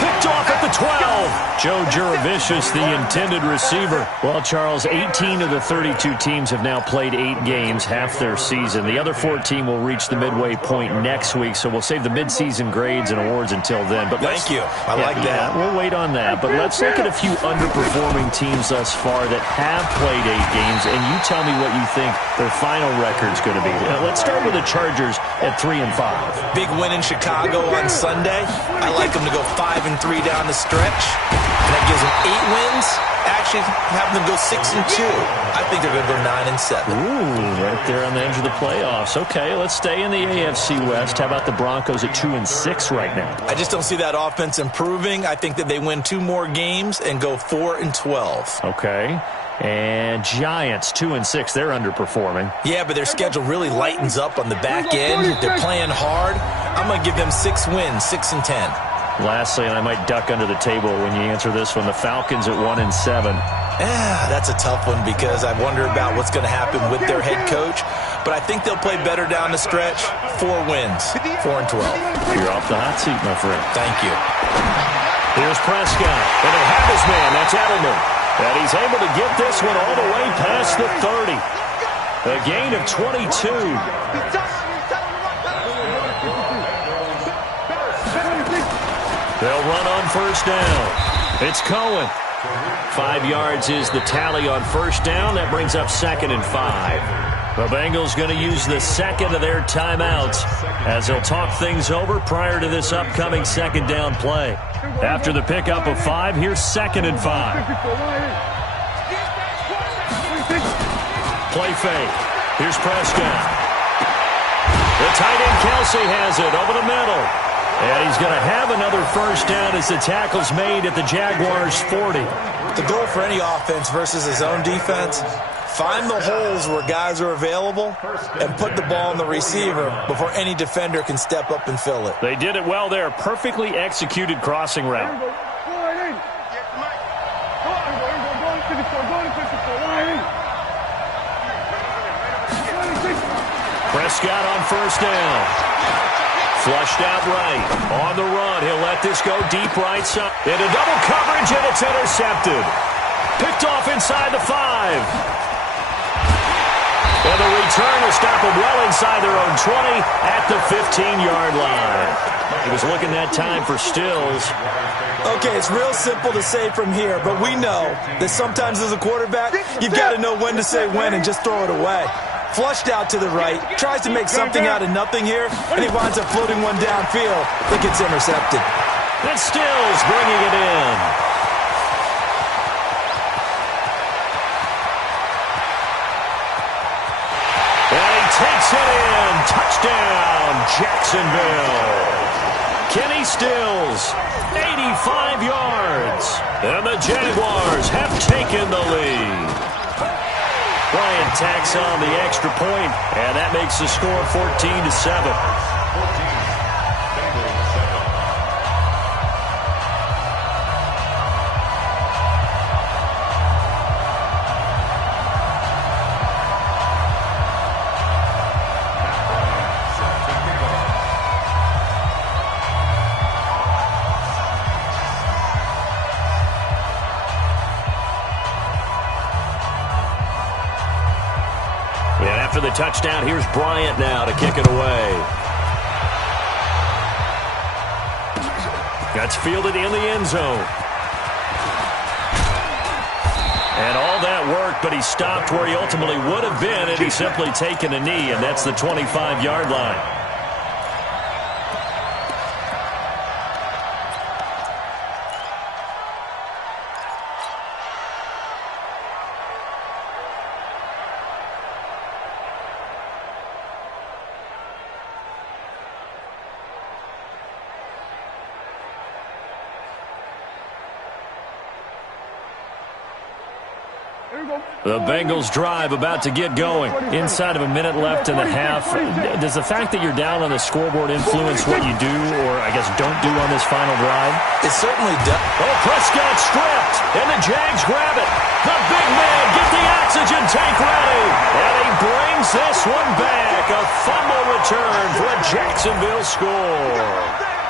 Picked off at the 12. Joe Jurevicius, the intended receiver. Well, Charles, 18 of the 32 teams have now played 8 games, half their season. The other 14 will reach the midway point next week, so we'll save the midseason grades and awards until then. But thank you. I like that. We'll wait on that. But let's look at a few underperforming teams thus far that have played 8 games, and you tell me what you think their final record's going to be. Let's start with the Chargers at 3 and 5. Big win in Chicago on Sunday. I like them to go 5 and 3 down the stretch. And that gives them 8 wins. Actually, having them go 6 and 2. I think they're going to go 9 and 7. Ooh, right there on the edge of the playoffs. Okay, let's stay in the AFC West. How about the Broncos at 2 and 6 right now? I just don't see that offense improving. I think that they win 2 more games and go 4 and 12. Okay. And Giants, 2 and 6. They're underperforming. Yeah, but their schedule really lightens up on the back end. They're playing hard. I'm going to give them 6 wins, 6 and 10. Lastly, and I might duck under the table when you answer this one, the Falcons at 1 and 7. That's a tough one because I wonder about what's going to happen with their head coach. But I think they'll play better down the stretch. 4 wins, 4 and 12. You're off the hot seat, my friend. Thank you. Here's Prescott, and they have his man. That's Edelman. And he's able to get this one all the way past the 30. A gain of 22. They'll run on 1st down. It's Cohen. 5 yards is the tally on 1st down. That brings up 2nd and 5. The Bengals going to use the second of their timeouts as they'll talk things over prior to this upcoming 2nd down play. After the pickup of 5, here's 2nd and 5. Play fake. Here's Prescott. The tight end Kelsey has it over the middle. And he's going to have another 1st down as the tackle's made at the Jaguars' 40. The goal for any offense versus his own defense, find the holes where guys are available and put the ball on the receiver before any defender can step up and fill it. They did it well there. Perfectly executed crossing route. Prescott on 1st down. Flushed out right. On the run. He'll let this go deep right side. Into double coverage, and it's intercepted. Picked off inside the 5. And the return will stop them well inside their own 20 at the 15-yard line. He was looking that time for Stills. Okay, it's real simple to say from here, but we know that sometimes as a quarterback, you've got to know when to say when and just throw it away. Flushed out to the right, tries to make something out of nothing here, and he winds up floating one downfield that gets intercepted. And Stills bringing it in. And he takes it in. Touchdown, Jacksonville. Kenny Stills, 85 yards. And the Jaguars have taken the lead. Bryant tacks on the extra point, and that makes the score 14-7. the touchdown. Here's Bryant now to kick it away. That's fielded in the end zone. And all that work, but he stopped where he ultimately would have been, and he's simply taken a knee, and that's the 25-yard line. The Bengals drive about to get going. Inside of a minute left in the half. Does the fact that you're down on the scoreboard influence what you do, or I guess don't do on this final drive? It certainly does. Oh, Prescott stripped, and the Jags grab it. The big man, get the oxygen tank ready. And he brings this one back. A fumble return for a Jacksonville score.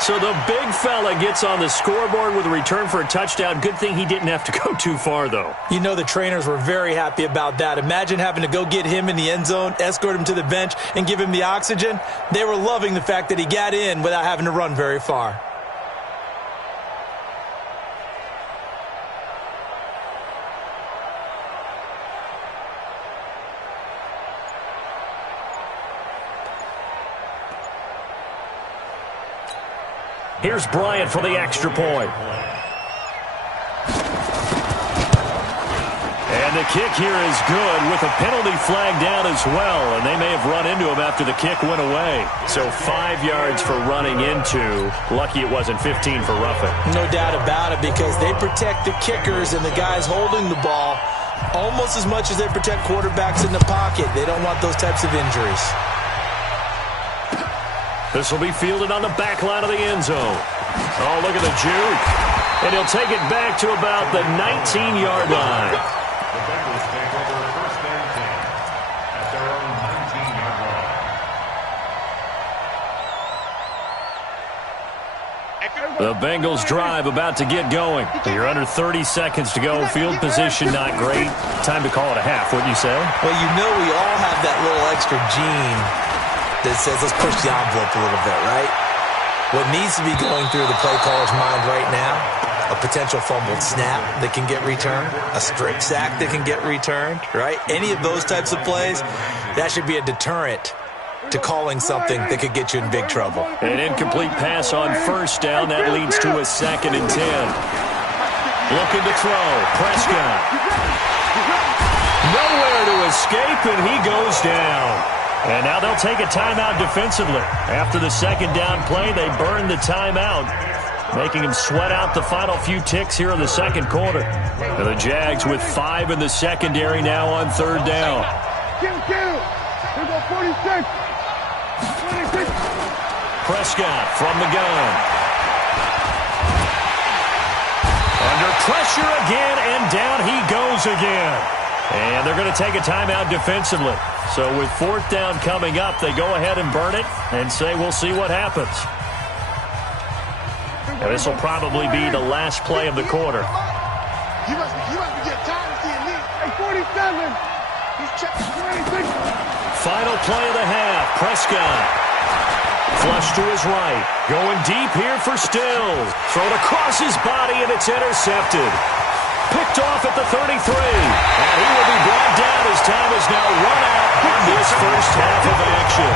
So the big fella gets on the scoreboard with a return for a touchdown. Good thing he didn't have to go too far, though. You know the trainers were very happy about that. Imagine having to go get him in the end zone, escort him to the bench, and give him the oxygen. They were loving the fact that he got in without having to run very far. Here's Bryant for the extra point. And the kick here is good with a penalty flag down as well. And they may have run into him after the kick went away. So 5 yards for running into. Lucky it wasn't 15 for roughing. No doubt about it, because they protect the kickers and the guys holding the ball almost as much as they protect quarterbacks in the pocket. They don't want those types of injuries. This will be fielded on the back line of the end zone. Oh, look at the juke. And he'll take it back to about the 19-yard line. The Bengals take over first and 10 at their own 19-yard line. The Bengals drive about to get going. You're under 30 seconds to go. Field position not great. Time to call it a half, wouldn't you say? Well, you know we all have that little extra gene that says let's push the envelope a little bit, right? What needs to be going through the play caller's mind right now, a potential fumbled snap that can get returned, a strip sack that can get returned, right? Any of those types of plays, that should be a deterrent to calling something that could get you in big trouble. An incomplete pass on first down. That leads to a 2nd and 10. Looking to throw. Prescott. Nowhere to escape, and he goes down. And now they'll take a timeout defensively. After the second down play, they burn the timeout, making him sweat out the final few ticks here in the second quarter. And the Jags with 5 in the secondary now on third down. Here we go, 46. Prescott from the gun. Under pressure again, and down he goes again. And they're going to take a timeout defensively. So with 4th down coming up, they go ahead and burn it and say we'll see what happens. And this will probably be the last play of the quarter. You must be getting tired of seeing me. Hey, 47. He's checking 26. Final play of the half. Prescott. Flush to his right. Going deep here for Stills. Thrown across his body, and it's intercepted. Picked off at the 33. And he will be brought down as time is now run out on this first half of action.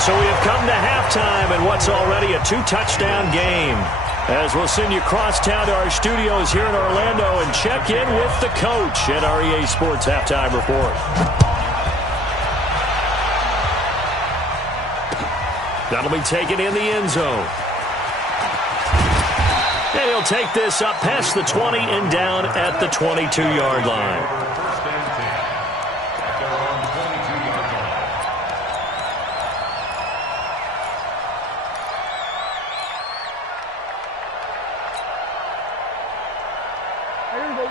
So we have come to halftime in what's already a 2-touchdown game. As we'll send you across town to our studios here in Orlando and check in with the coach at our EA Sports Halftime Report. That'll be taken in the end zone. And he'll take this up past the 20 and down at the 22-yard line. First and 10 at their own 22-yard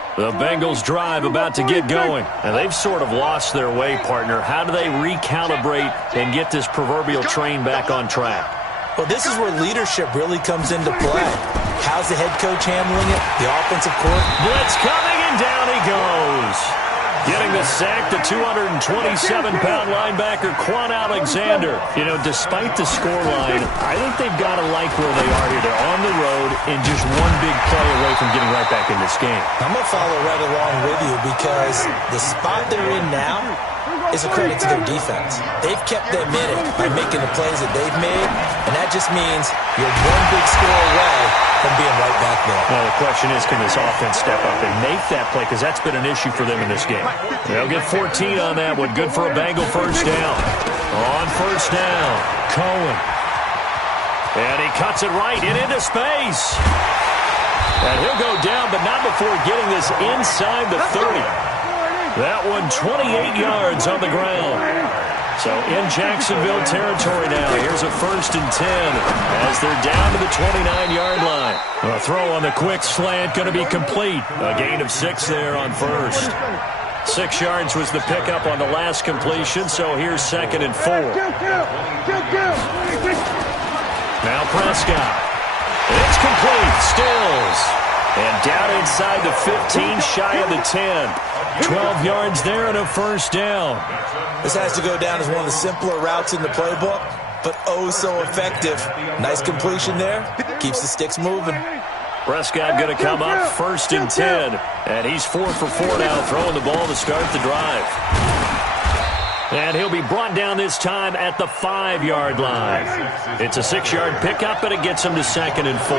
line. The Bengals drive about to get going. And they've sort of lost their way, partner. How do they recalibrate and get this proverbial train back on track? Well, this is where leadership really comes into play. How's the head coach handling it? The offensive court? Blitz coming, and down he goes. Getting the sack, the 227-pound linebacker, Quan Alexander. You know, despite the scoreline, I think they've got to like where they are here. They're on the road and just one big play away from getting right back in this game. I'm going to follow right along with you because the spot they're in now is a credit to their defense. They've kept them in it by making the plays that they've made, and that just means you're one big score away from being right back there. Well, the question is, can this offense step up and make that play? Because that's been an issue for them in this game. They'll get 14 on that one. Good for a Bengal first down. On first down, Cohen. And he cuts it right and into space. And he'll go down, but not before getting this inside the 30. That one 28 yards on the ground. So in Jacksonville territory now. Here's a 1st and 10 as they're down to the 29-yard line. A throw on the quick slant going to be complete. A gain of 6 there on first. 6 yards was the pickup on the last completion, so here's 2nd and 4. Now Prescott. It's complete. Stills. And down inside the 15, shy of the 10. 12 yards there and a first down. This has to go down as one of the simpler routes in the playbook, but oh so effective. Nice completion there. Keeps the sticks moving. Prescott going to come up 1st and 10. And he's 4 for 4 now, throwing the ball to start the drive. And he'll be brought down this time at the 5-yard line. It's a 6-yard pickup, and it gets him to 2nd and 4.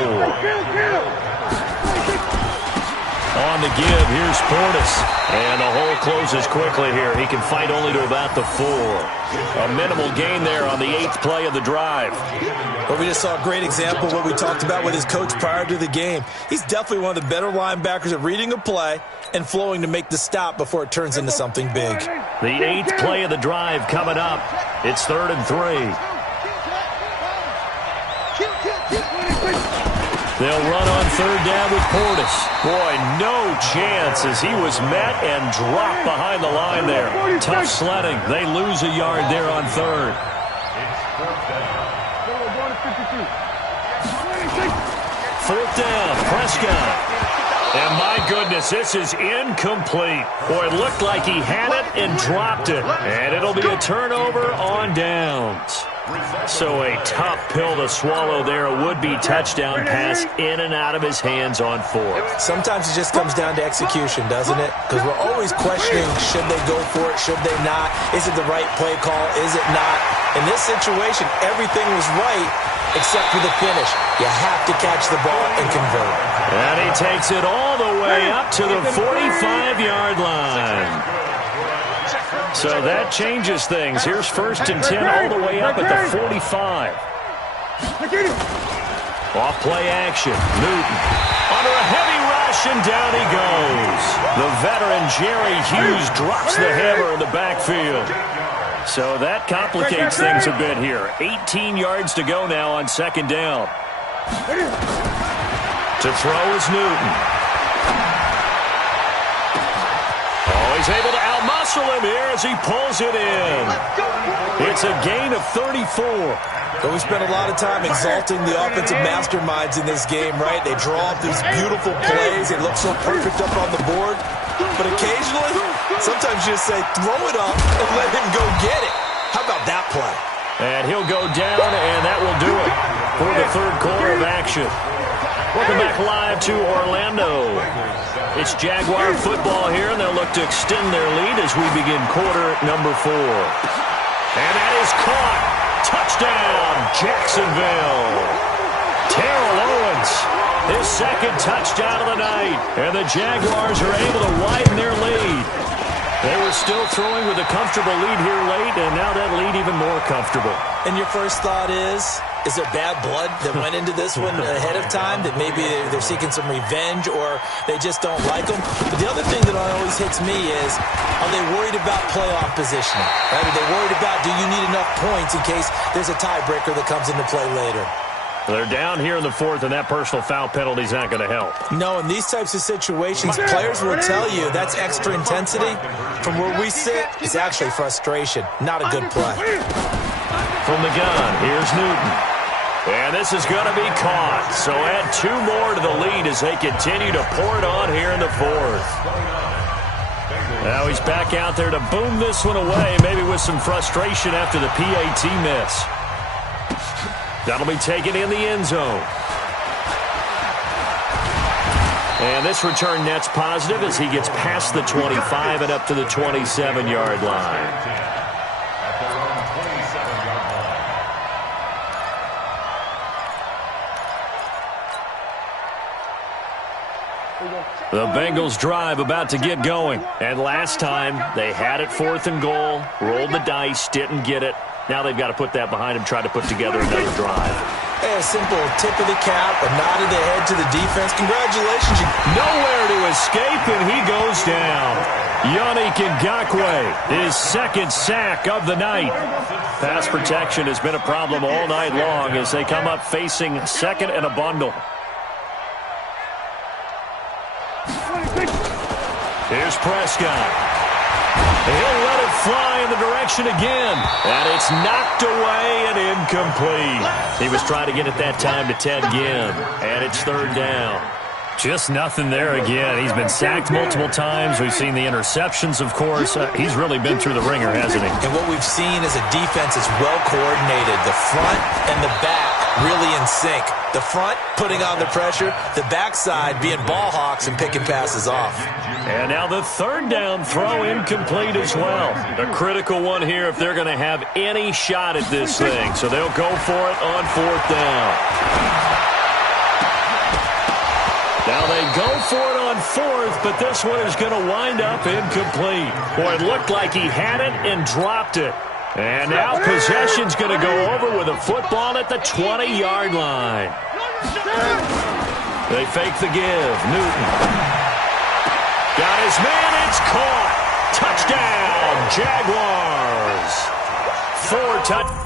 On the give, here's Portis. And the hole closes quickly here. He can fight only to about the 4. A minimal gain there on the 8th play of the drive. Well, we just saw a great example of what we talked about with his coach prior to the game. He's definitely one of the better linebackers at reading a play and flowing to make the stop before it turns into something big. The 8th play of the drive coming up. It's 3rd and 3. They'll run on 3rd down with Portis. Boy, no chance as he was met and dropped behind the line there. Tough sledding. They lose a yard there on 3rd. 4th down, Prescott. And my goodness, this is incomplete. Boy, it looked like he had it and dropped it. And it'll be a turnover on downs. So a tough pill to swallow there. A would-be touchdown pass in and out of his hands on 4th. Sometimes it just comes down to execution, doesn't it? Because we're always questioning, should they go for it, should they not? Is it the right play call, is it not? In this situation, everything was right except for the finish. You have to catch the ball and convert. And he takes it all the way up to the 45-yard line. So that changes things. Here's 1st and 10 all the way up at the 45. Off play action. Newton under a heavy rush, and down he goes. The veteran Jerry Hughes drops the hammer in the backfield. So that complicates things a bit here. 18 yards to go now on 2nd down. To throw is Newton. Oh, he's able to outmuscle him here as he pulls it in. It's a gain of 34. But we spent a lot of time exalting the offensive masterminds in this game, right? They draw up these beautiful plays. They look so perfect up on the board. But occasionally, sometimes you just say, throw it up and let him go get it. How about that play? And he'll go down, and that will do it for the 3rd quarter of action. Welcome back live to Orlando. It's Jaguar football here, and they'll look to extend their lead as we begin quarter number 4. And that is caught. Touchdown, Jacksonville. Terrell Owens, his 2nd touchdown of the night. And the Jaguars are able to widen their lead. They were still throwing with a comfortable lead here late, and now that lead even more comfortable. And your first thought is there bad blood that went into this one ahead of time, that maybe they're seeking some revenge or they just don't like them? But the other thing that always hits me is, are they worried about playoff positioning? Right? Are they worried about, do you need enough points in case there's a tiebreaker that comes into play later? They're down here in the 4th, and that personal foul penalty is not going to help. No, in these types of situations, players will tell you that's extra intensity. From where we sit, it's actually frustration. Not a good play. From the gun, here's Newton. And this is going to be caught. So add 2 more to the lead as they continue to pour it on here in the 4th. Now he's back out there to boom this one away, maybe with some frustration after the PAT miss. That'll be taken in the end zone. And this return net's positive as he gets past the 25 and up to the 27-yard line. At their own 27-yard line. The Bengals drive about to get going. And last time, they had it 4th and goal, rolled the dice, didn't get it. Now they've got to put that behind them, try to put together another drive. A simple tip of the cap, a nod of the head to the defense. Congratulations. Nowhere to escape, and he goes down. Yannick Ngakoue, his second sack of the night. Pass protection has been a problem all night long as they come up facing second and a bundle. Here's Prescott. He'll let it fly in the direction again. And it's knocked away and incomplete. He was trying to get it that time to Ted Ginn. And it's 3rd down. Just nothing there again. He's been sacked multiple times. We've seen the interceptions, of course. He's really been through the ringer, hasn't he? And what we've seen is a defense that's well coordinated. The front and the back really in sync. The front putting on the pressure. The backside being ball hawks and picking passes off. And now the 3rd down throw incomplete as well. A critical one here if they're going to have any shot at this thing. So they'll go for it on 4th down. Now they go for it on 4th, but this one is going to wind up incomplete. Boy, it looked like he had it and dropped it. And now possession's going to go over with a football at the 20-yard line. They fake the give. Newton. Got his man. It's caught. Touchdown, Jaguars. 4 touchdowns.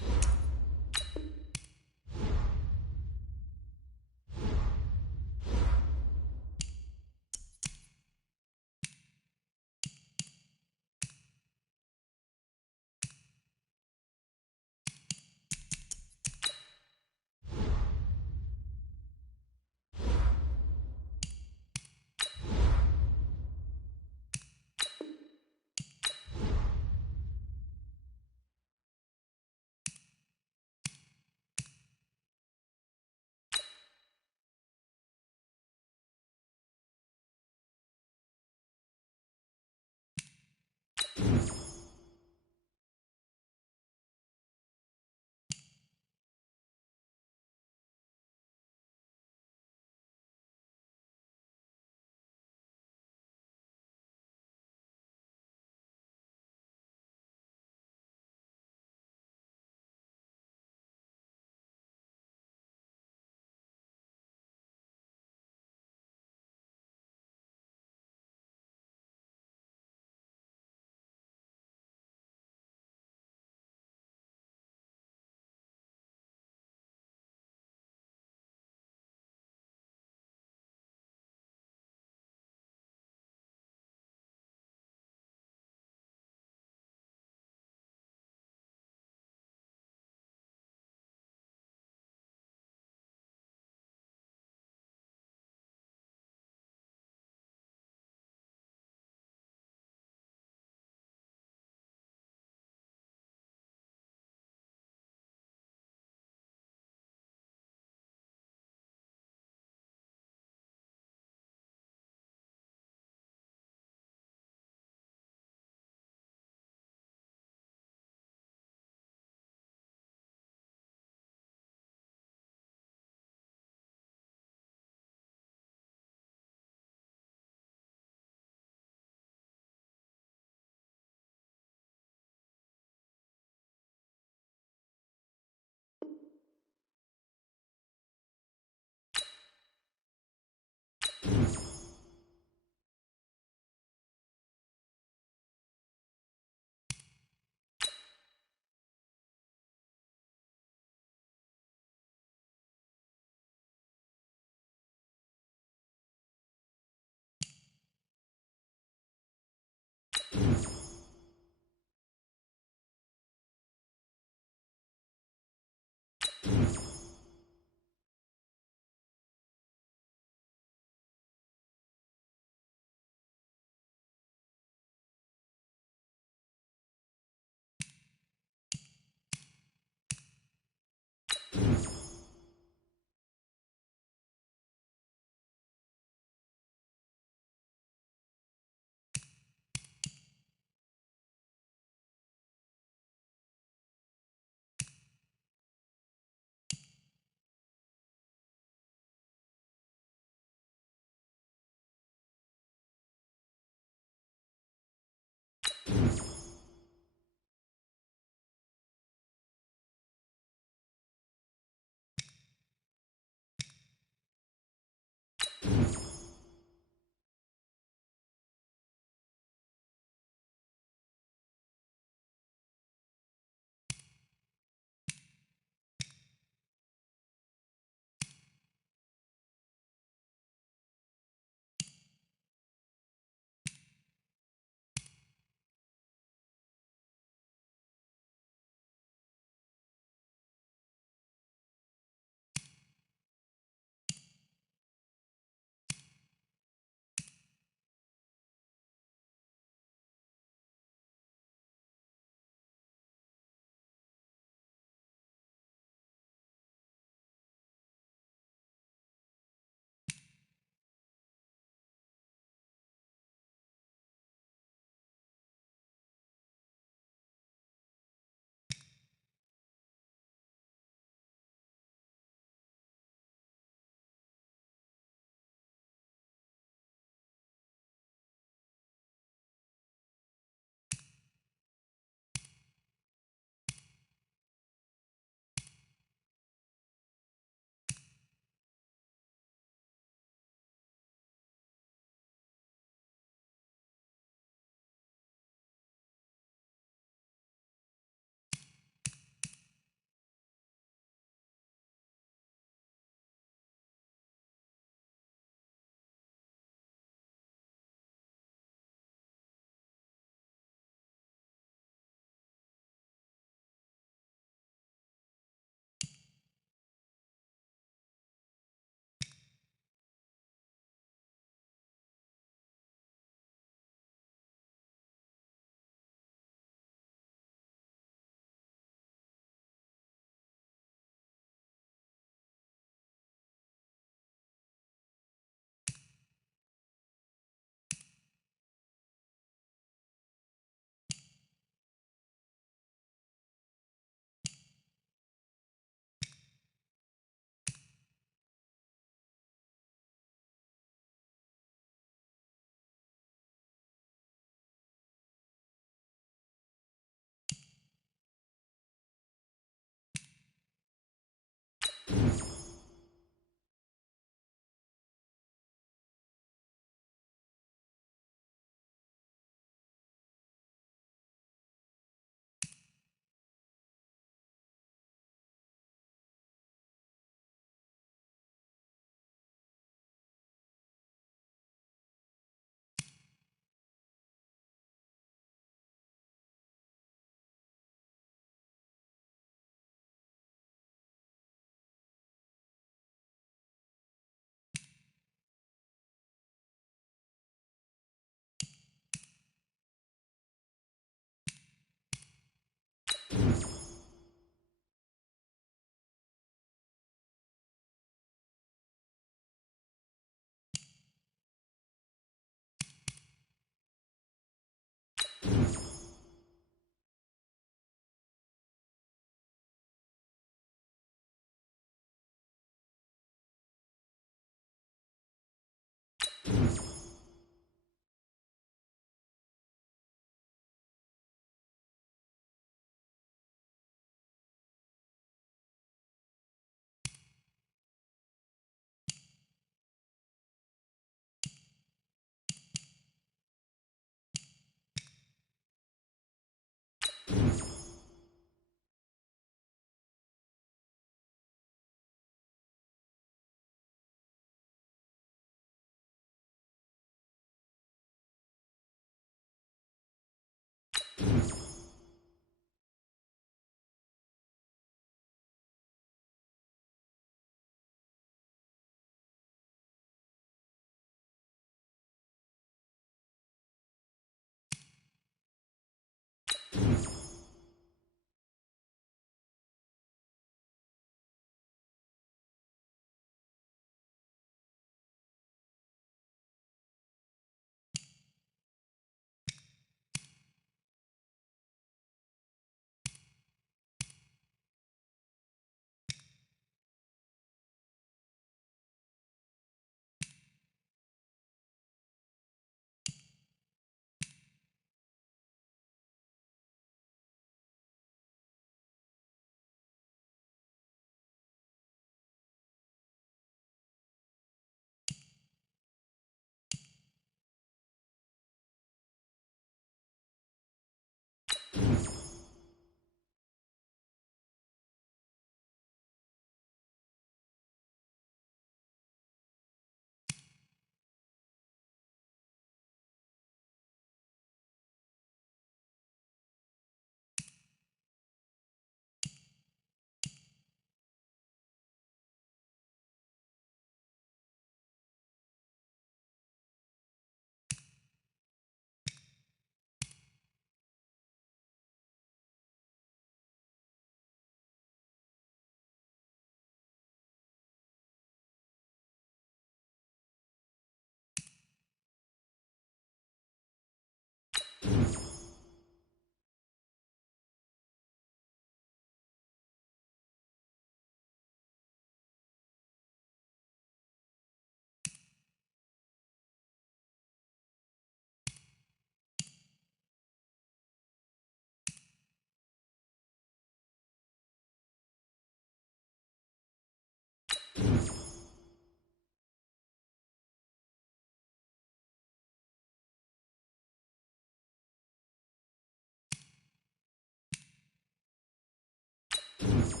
10.